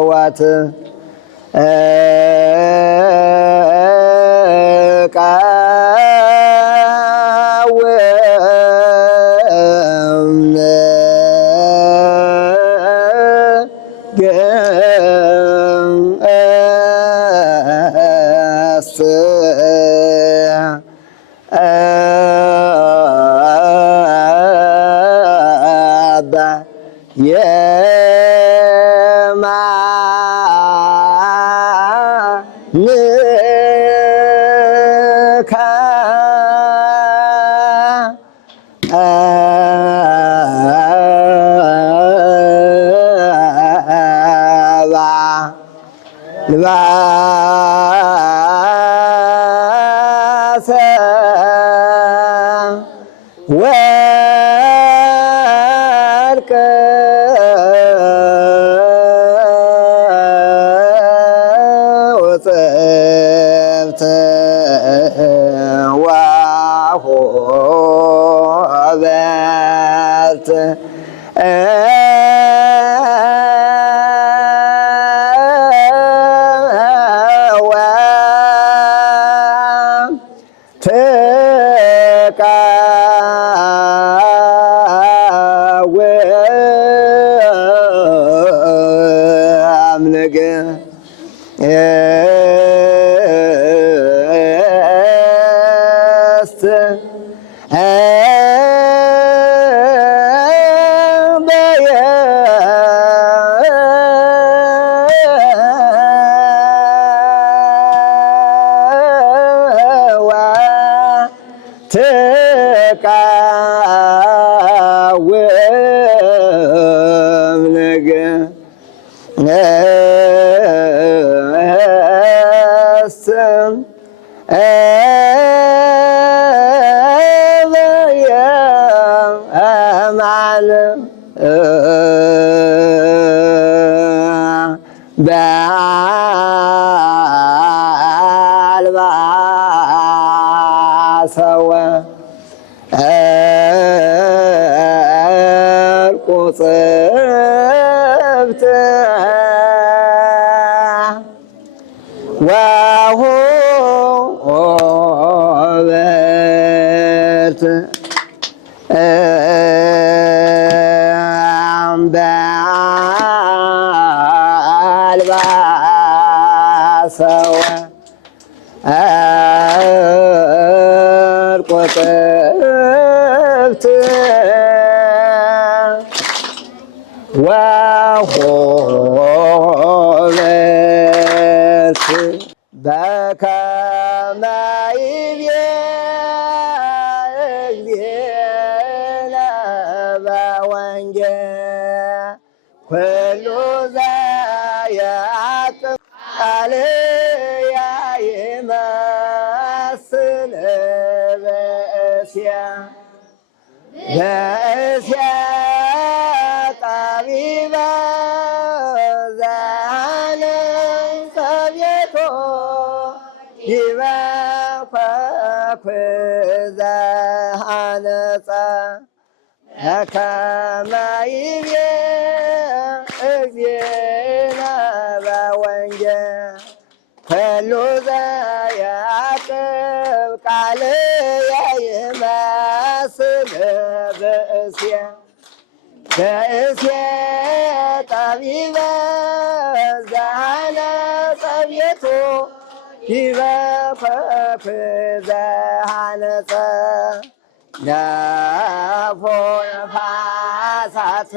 ዋት ወርቅ ወጽብት ወሆበት በአልባሰወ ቁጽብት ወሆበት በአልባሰወ ቁጽብት ወሆበት በከመ ይቤ በወንጌል ኩሉ ዘያቅም ቃልየ ይመስል በእስያ ዘሃነጸ ከመ ይቤ እግዚእነ በወንጌል ኩሉ ዘያዕቅብ ቃልየ ይመስል ብእስየ ጠቢበ ዘሃነጸ ቤቱ ዲበ ኮኩ ዘሃነጸ ነፎ ነፋሳት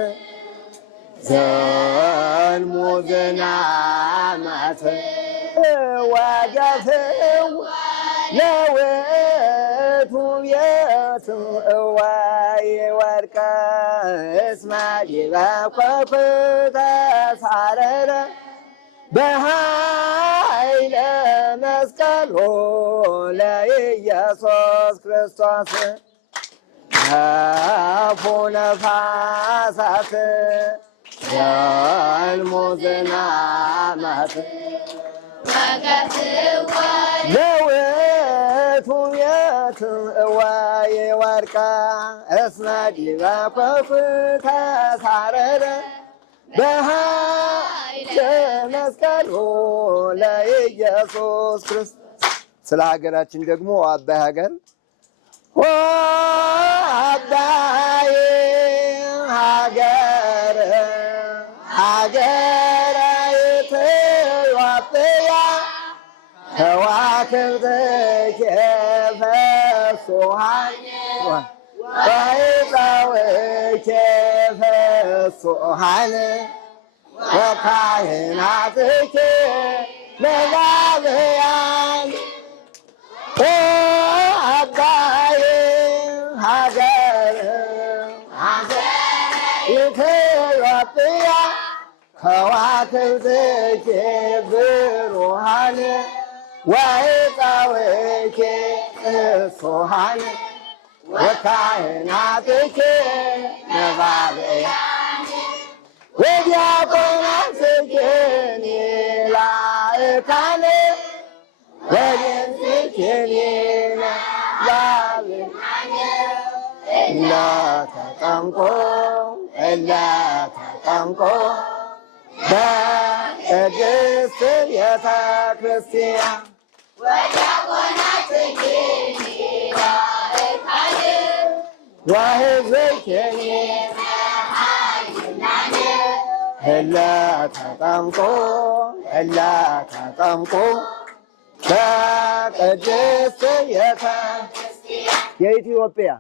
ዘልሙ ዝናማት ወደፍው ለውእቱ ቤቱ ወይወድቀ እስመ ዲበ ኮኩ ተሳረረ በኃይለ መስቀሉ ለኢየሱስ ክርስቶስ ነፉ ነፋሳት ዘልሙ ዝናማት ለውእቱ ቤቱ ወይወድቀ እስመ ዲበ ኮኩ ተሳረረ በኃይለ መስቀሉ ለኢየሱስ ክርስቶስ። ስለ ሀገራችን ደግሞ አባይ ሀገር አባይ ሀገር ሀገረ ኢትዮጵያ ከዋክብትኪ ፈሱሃን ወይፀውኪ ፈሱሃን ወካህናትኪ ነባብያን አባይ ሀገር ኢትዮጵያ ከዋክብትኪ ብሩሃን ወይፀውኪ ፍሱሃን ወካህናትኪ ነባብያን ወዲያቆናትኪ ላእካን ወዲንትኪ ነባብያን እለተጠምቁ በቅድስት ቤተ ክርስቲያን ወሕዝብኪኒ እለተጠምቁ በቅድስት ቤተ የኢትዮጵያ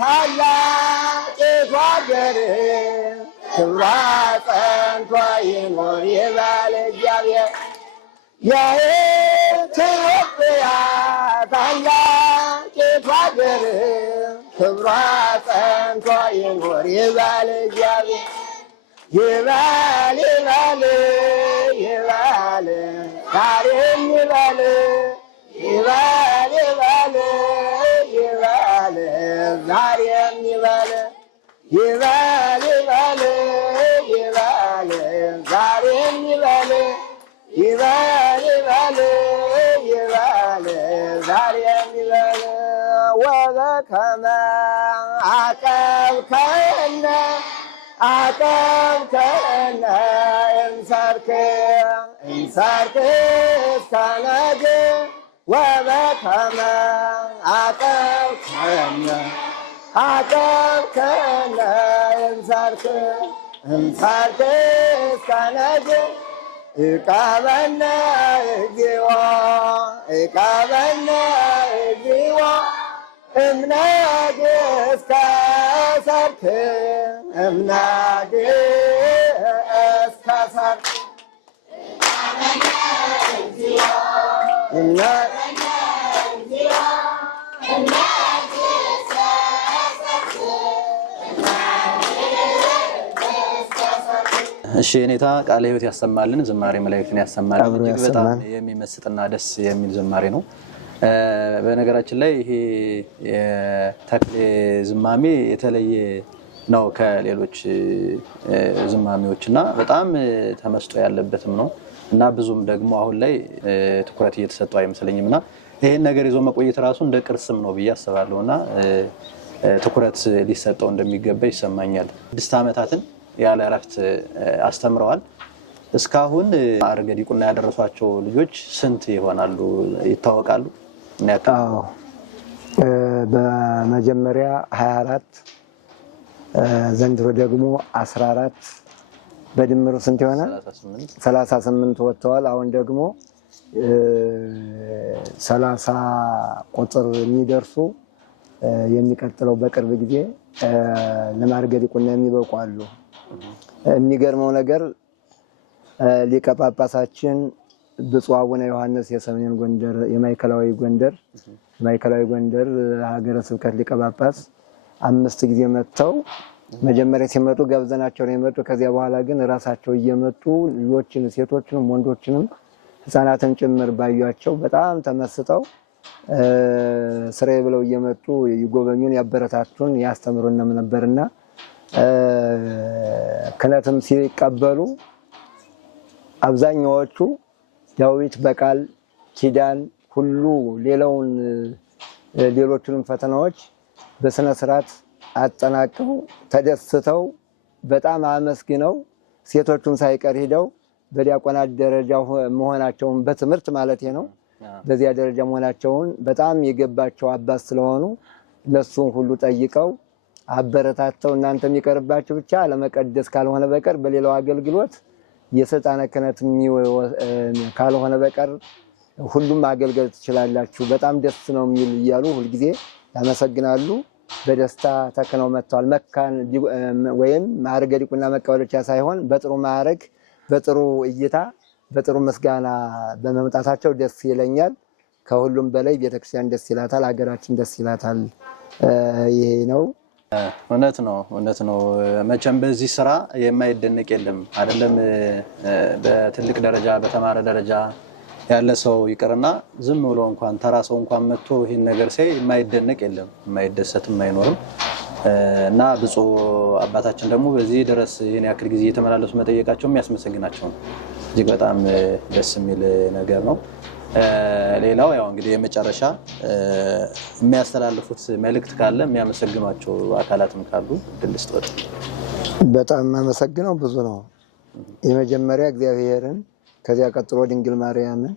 ታላቂቱ ሀገር ክብሯ ጸንቶ ይኑር ይበል እግዚአብሔር። የኢትዮጵያ ታላቂቱ ሀገር ክብሯ ጸንቶ ይኑር ይበል እግዚአብሔር። ይበል ይበል ይበል ዛሬም ይበል ይበል ይበል ይበል ዛሬም ይበል ይበል ይበል ይበል ዛሬም ይበል ይበል ይበል ይበል ዛሬም ይበል። ወበከመ አቀብከነ እንሰርክ እስከ ነገ ወበከመ አቀብከነ እንሰርክ እስከ ነገ እቀበነ እግዚኦ እምነግ እስከ ሰርክ እምነግ እስከ ሰርክ እሺ የኔታ ቃለ ሕይወት ያሰማልን፣ ዝማሬ መላእክትን ያሰማልን። እጅግ በጣም የሚመስጥና ደስ የሚል ዝማሬ ነው። በነገራችን ላይ ይሄ የተክሌ ዝማሜ የተለየ ነው ከሌሎች ዝማሜዎችና በጣም ተመስጦ ያለበትም ነው። እና ብዙም ደግሞ አሁን ላይ ትኩረት እየተሰጠው አይመስለኝምና ይሄን ነገር ይዞ መቆየት ራሱ እንደ ቅርስም ነው ብዬ አስባለሁና ትኩረት ሊሰጠው እንደሚገባ ይሰማኛል። 6 ዓመታትን ያለ እረፍት አስተምረዋል። እስካሁን ማዕረገ ዲቁና ያደረሷቸው ልጆች ስንት ይሆናሉ ይታወቃሉ? አዎ በመጀመሪያ 24 ዘንድሮ ደግሞ 14 በድምሩ ስንት ይሆናል? 38 ወጥተዋል። አሁን ደግሞ 30 ቁጥር የሚደርሱ የሚቀጥለው በቅርብ ጊዜ ለማዕረገ ዲቁና የሚበቁ አሉ። የሚገርመው ነገር ሊቀ ጳጳሳችን ብፁዕ አቡነ ዮሐንስ የሰሜን ጎንደር የማዕከላዊ ጎንደር ሀገረ ስብከት ሊቀ ጳጳስ 5 ጊዜ መጥተው መጀመሪያ ሲመጡ ገብዘናቸው ነው የመጡ። ከዚያ በኋላ ግን ራሳቸው እየመጡ ልጆችን ሴቶችንም ወንዶችንም ህፃናትን ጭምር ባዩአቸው በጣም ተመስጠው ስራዬ ብለው እየመጡ ይጎበኙን ያበረታቱን ያስተምሩንም ነበርና ክህነትም ሲቀበሉ አብዛኛዎቹ ዳዊት በቃል ኪዳን ሁሉ ሌሎቹንም ፈተናዎች በስነ ስርዓት አጠናቀው ተደስተው በጣም አመስግነው ሴቶቹን ሳይቀር ሄደው በዲያቆናት ደረጃ መሆናቸውን በትምህርት ማለት ነው በዚያ ደረጃ መሆናቸውን በጣም የገባቸው አባት ስለሆኑ ለሱን ሁሉ ጠይቀው አበረታተው እናንተ የሚቀርባችሁ ብቻ ለመቀደስ ካልሆነ በቀር በሌላው አገልግሎት የስልጣነ ክህነት ካልሆነ በቀር ሁሉም ማገልገል ትችላላችሁ በጣም ደስ ነው የሚል እያሉ ሁሉ ጊዜ ያመሰግናሉ። በደስታ ተክነው መጥተዋል። መካን ወይም ማዕረገ ዲቁና መቀበል ብቻ ሳይሆን በጥሩ ማዕረግ በጥሩ እይታ በጥሩ ምስጋና በመምጣታቸው ደስ ይለኛል። ከሁሉም በላይ ቤተክርስቲያን ደስ ይላታል፣ ሀገራችን ደስ ይላታል። ይሄ ነው። እውነት ነው። መቼም በዚህ ስራ የማይደነቅ የለም አይደለም። በትልቅ ደረጃ በተማረ ደረጃ ያለ ሰው ይቅርና ዝም ብሎ እንኳን ተራ ሰው እንኳን መጥቶ ይሄን ነገር ሳይ የማይደነቅ የለም፣ የማይደሰትም አይኖርም። እና ብፁዕ አባታችን ደግሞ በዚህ ድረስ ይሄን ያክል ጊዜ እየተመላለሱ መጠየቃቸው የሚያስመሰግናቸው ነው። እጅግ በጣም ደስ የሚል ነገር ነው። ሌላው ያው እንግዲህ የመጨረሻ የሚያስተላልፉት መልእክት ካለ የሚያመሰግኗቸው አካላትም ካሉ ድልስጦት። በጣም የማመሰግነው ብዙ ነው። የመጀመሪያ እግዚአብሔርን፣ ከዚያ ቀጥሎ ድንግል ማርያምን፣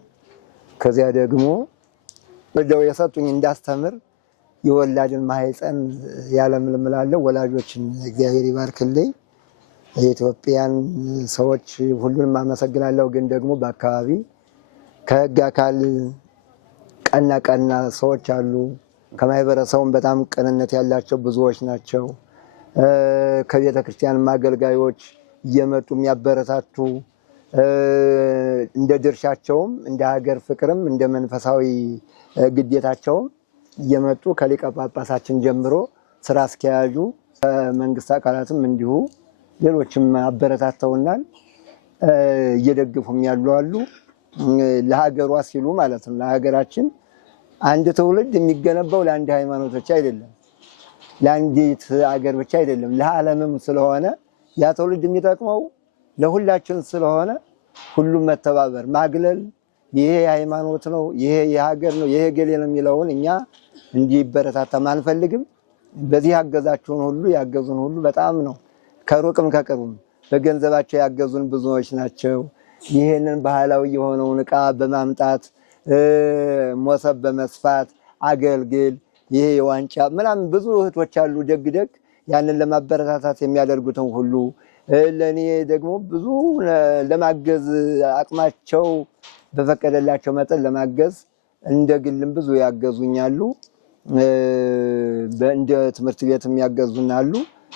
ከዚያ ደግሞ ወደው የሰጡኝ እንዳስተምር የወላድን ማህፀን ያለምልምላለው ወላጆችን እግዚአብሔር ይባርክልኝ። የኢትዮጵያን ሰዎች ሁሉንም አመሰግናለሁ። ግን ደግሞ በአካባቢ ከህግ አካል ቀና ሰዎች አሉ። ከማህበረሰቡም በጣም ቅንነት ያላቸው ብዙዎች ናቸው። ከቤተ ክርስቲያን አገልጋዮች እየመጡ የሚያበረታቱ እንደ ድርሻቸውም እንደ ሀገር ፍቅርም እንደ መንፈሳዊ ግዴታቸውም እየመጡ ከሊቀ ጳጳሳችን ጀምሮ ስራ አስኪያጁ ከመንግስት አካላትም እንዲሁ ሌሎችም አበረታተውናል። እየደገፉም ያሉ አሉ። ለሀገሯ ሲሉ ማለት ነው። ለሀገራችን አንድ ትውልድ የሚገነባው ለአንድ ሃይማኖት ብቻ አይደለም፣ ለአንዲት ሀገር ብቻ አይደለም፣ ለዓለምም ስለሆነ ያ ትውልድ የሚጠቅመው ለሁላችን ስለሆነ ሁሉም መተባበር ማግለል ይሄ የሃይማኖት ነው ይሄ የሀገር ነው ይሄ ገሌ ነው የሚለውን እኛ እንዲበረታታ አንፈልግም። በዚህ ያገዛችሁን ሁሉ ያገዙን ሁሉ በጣም ነው። ከሩቅም ከቅርብም በገንዘባቸው ያገዙን ብዙዎች ናቸው። ይሄንን ባህላዊ የሆነውን ዕቃ በማምጣት ሞሰብ በመስፋት አገልግል ይሄ የዋንጫ ምናምን ብዙ እህቶች አሉ ደግደግ ያንን ለማበረታታት የሚያደርጉትን ሁሉ ለኔ ደግሞ ብዙ ለማገዝ አቅማቸው በፈቀደላቸው መጠን ለማገዝ እንደግልም ብዙ ያገዙኛሉ። በእንደ ትምህርት ቤትም ያገዙናሉ።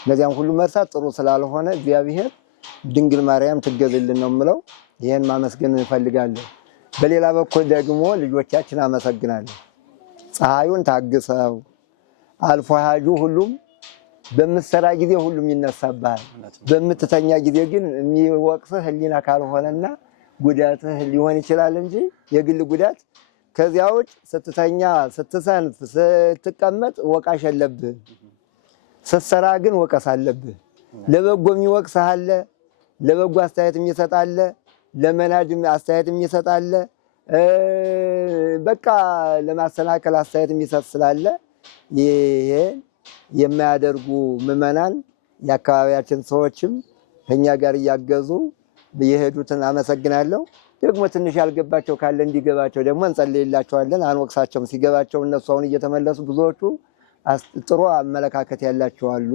ለዚያም ሁሉ መርሳት ጥሩ ስላልሆነ እግዚአብሔር ድንግል ማርያም ትገዝልን ነው የምለው። ይሄን ማመስገን እፈልጋለሁ። በሌላ በኩል ደግሞ ልጆቻችን አመሰግናለሁ። ፀሐዩን ታግሰው አልፎ ሀጁ ሁሉም በምትሰራ ጊዜ ሁሉም ይነሳባል። በምትተኛ ጊዜ ግን የሚወቅስህ ህሊና ካልሆነና ጉዳትህ ሊሆን ይችላል እንጂ የግል ጉዳት ከዚያ ውጭ ስትተኛ ስትሰንፍ ስትቀመጥ ወቃሽ የለብህ። ስትሰራ ግን ወቀስ አለብህ። ለበጎ የሚወቅስህ አለ፣ ለበጎ አስተያየት የሚሰጥ አለ፣ ለመናድም አስተያየት የሚሰጥ አለ። በቃ ለማሰናከል አስተያየት የሚሰጥ ስላለ ይሄ የማያደርጉ ምዕመናን የአካባቢያችን ሰዎችም ከኛ ጋር እያገዙ የሄዱትን አመሰግናለሁ። ደግሞ ትንሽ ያልገባቸው ካለ እንዲገባቸው ደግሞ እንጸልይላቸዋለን፣ አንወቅሳቸውም። ሲገባቸው እነሱ አሁን እየተመለሱ ብዙዎቹ ጥሩ አመለካከት ያላቸው አሉ።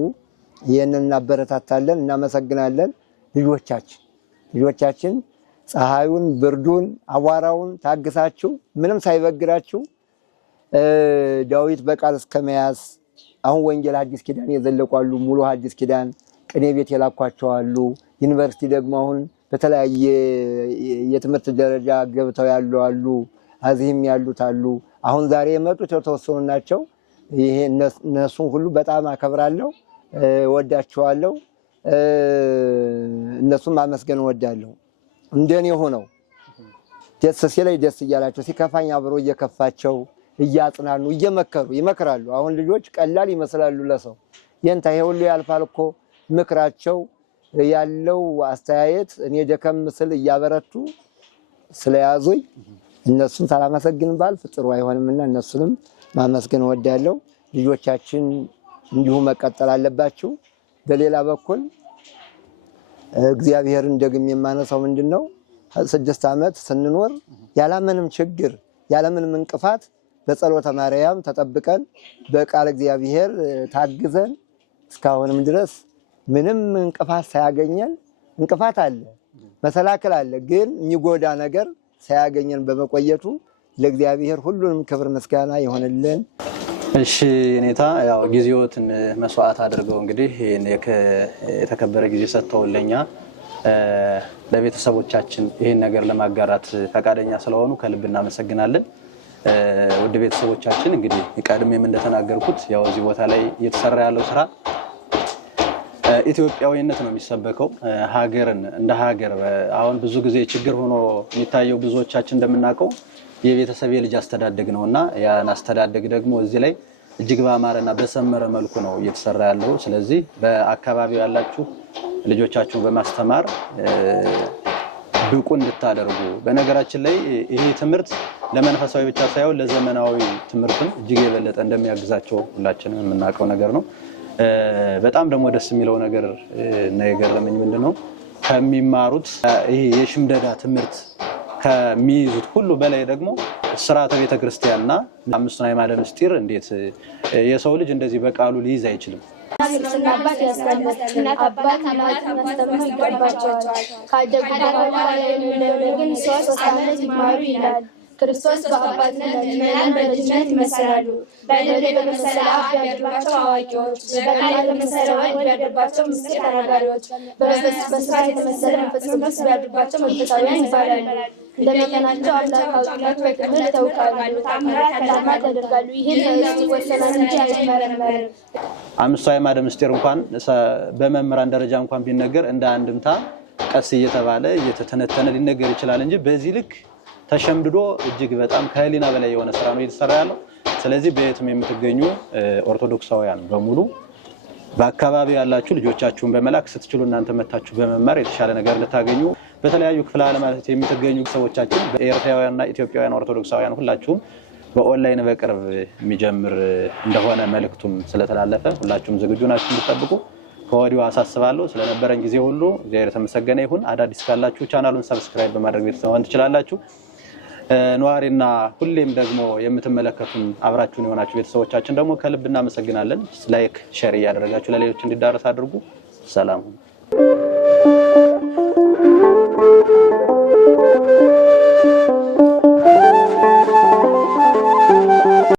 ይሄንን እናበረታታለን፣ እናመሰግናለን። ልጆቻችን ፀሐዩን፣ ብርዱን፣ አቧራውን ታግሳችሁ ምንም ሳይበግራችሁ ዳዊት በቃል እስከመያዝ አሁን ወንጌል ሐዲስ ኪዳን የዘለቁ አሉ፣ ሙሉ ሐዲስ ኪዳን ቅኔ ቤት የላኳቸው አሉ። ዩኒቨርሲቲ ደግሞ አሁን በተለያየ የትምህርት ደረጃ ገብተው ያሉ አሉ፣ እዚህም ያሉት አሉ። አሁን ዛሬ የመጡት የተወሰኑ ናቸው። ይሄ እነሱን ሁሉ በጣም አከብራለሁ፣ ወዳቸዋለሁ። እነሱም ማመስገን ወዳለሁ። እንደኔ ሆነው ደስ ሲለኝ ደስ እያላቸው፣ ሲከፋኝ አብሮ እየከፋቸው እያጽናኑ እየመከሩ ይመክራሉ። አሁን ልጆች ቀላል ይመስላሉ ለሰው የንታ ይሄ ሁሉ ያልፋል እኮ ምክራቸው ያለው አስተያየት እኔ ደከም ስል እያበረቱ ስለያዙኝ እነሱን ሳላመሰግን ባልፍ ጥሩ አይሆንምና እነሱንም ማመስገን ወዳለሁ። ልጆቻችን እንዲሁ መቀጠል አለባቸው። በሌላ በኩል እግዚአብሔርን ደግም የማነሳው ምንድነው 6 ዓመት ስንኖር ያለምንም ችግር ያለምንም እንቅፋት በጸሎተ ማርያም ተጠብቀን በቃል እግዚአብሔር ታግዘን እስካሁንም ድረስ ምንም እንቅፋት ሳያገኘን፣ እንቅፋት አለ መሰላከል አለ፣ ግን የሚጎዳ ነገር ሳያገኘን በመቆየቱ ለእግዚአብሔር ሁሉንም ክብር ምስጋና ይሆንልን። እሺ ኔታ ያው ጊዜዎትን መስዋዕት አድርገው እንግዲህ የተከበረ ጊዜ ሰጥተውልኛ ለቤተሰቦቻችን ይሄን ነገር ለማጋራት ፈቃደኛ ስለሆኑ ከልብ እናመሰግናለን። ውድ ቤተሰቦቻችን እንግዲህ ቀድሜም እንደተናገርኩት ያው እዚህ ቦታ ላይ እየተሰራ ያለው ስራ ኢትዮጵያዊነት ነው የሚሰበከው። ሀገርን እንደ ሀገር አሁን ብዙ ጊዜ ችግር ሆኖ የሚታየው ብዙዎቻችን እንደምናውቀው የቤተሰብ የልጅ አስተዳደግ ነውና ያን አስተዳደግ ደግሞ እዚህ ላይ እጅግ በአማረና በሰመረ መልኩ ነው እየተሰራ ያለው። ስለዚህ በአካባቢው ያላችሁ ልጆቻችሁን በማስተማር ብቁ እንድታደርጉ፣ በነገራችን ላይ ይሄ ትምህርት ለመንፈሳዊ ብቻ ሳይሆን ለዘመናዊ ትምህርትም እጅግ የበለጠ እንደሚያግዛቸው ሁላችንም የምናውቀው ነገር ነው። በጣም ደግሞ ደስ የሚለው ነገር እና የገረመኝ ምንድነው ከሚማሩት ይሄ የሽምደዳ ትምህርት ከሚይዙት ሁሉ በላይ ደግሞ ስርዓተ ቤተክርስቲያንና አምስቱን አዕማደ ምስጢር እንዴት የሰው ልጅ እንደዚህ በቃሉ ሊይዝ አይችልም። አባት ያስተምራል፣ አባት ማስተማር ይገባቸዋል። ካደጉ በኋላ ግን 3 ዓመት ይማሩ ይላል። ክርስቶስ በአባትነት ምዕመናን በልጅነት ይመሰላሉ። በደሌ በመሰለ አፍ ያደርባቸው አዋቂዎች፣ በቃል የተመሰለ ወድ ያደርባቸው ምስጢር ተናጋሪዎች፣ በስርዓት የተመሰለ መንፈስ ቅዱስ ያደርባቸው መንፈሳውያን ይባላሉ። እንደመጠናቸው አምላካዊነት በትምህርት ያውቃሉ፣ ተአምራት ያደርጋሉ። ይህን ከእሱ ይወሰናል እንጂ አይመረመርም። አምስቱ አዕማደ ምስጢር እንኳን በመምህራን ደረጃ እንኳን ቢነገር እንደ አንድምታ ቀስ እየተባለ እየተተነተነ ሊነገር ይችላል እንጂ በዚህ ልክ ተሸምድዶ እጅግ በጣም ከህሊና በላይ የሆነ ስራ ነው እየተሰራ ያለው። ስለዚህ በየትም የምትገኙ ኦርቶዶክሳውያን በሙሉ በአካባቢው ያላችሁ ልጆቻችሁን በመላክ ስትችሉ እናንተ መታችሁ በመማር የተሻለ ነገር ልታገኙ፣ በተለያዩ ክፍለ ዓለማት የምትገኙ ሰዎቻችን በኤርትራውያንና ኢትዮጵያውያን ኦርቶዶክሳውያን ሁላችሁም በኦንላይን በቅርብ የሚጀምር እንደሆነ መልእክቱም ስለተላለፈ ሁላችሁም ዝግጁ ናችሁ እንድትጠብቁ ከወዲሁ አሳስባለሁ። ስለነበረን ጊዜ ሁሉ እግዚአብሔር የተመሰገነ ይሁን። አዳዲስ ካላችሁ ቻናሉን ሰብስክራይብ በማድረግ ቤተሰብ መሆን ትችላላችሁ። ነዋሪና ሁሌም ደግሞ የምትመለከቱን አብራችሁን የሆናችሁ ቤተሰቦቻችን ደግሞ ከልብ እናመሰግናለን። ላይክ ሼር እያደረጋችሁ ለሌሎች እንዲዳረስ አድርጉ። ሰላም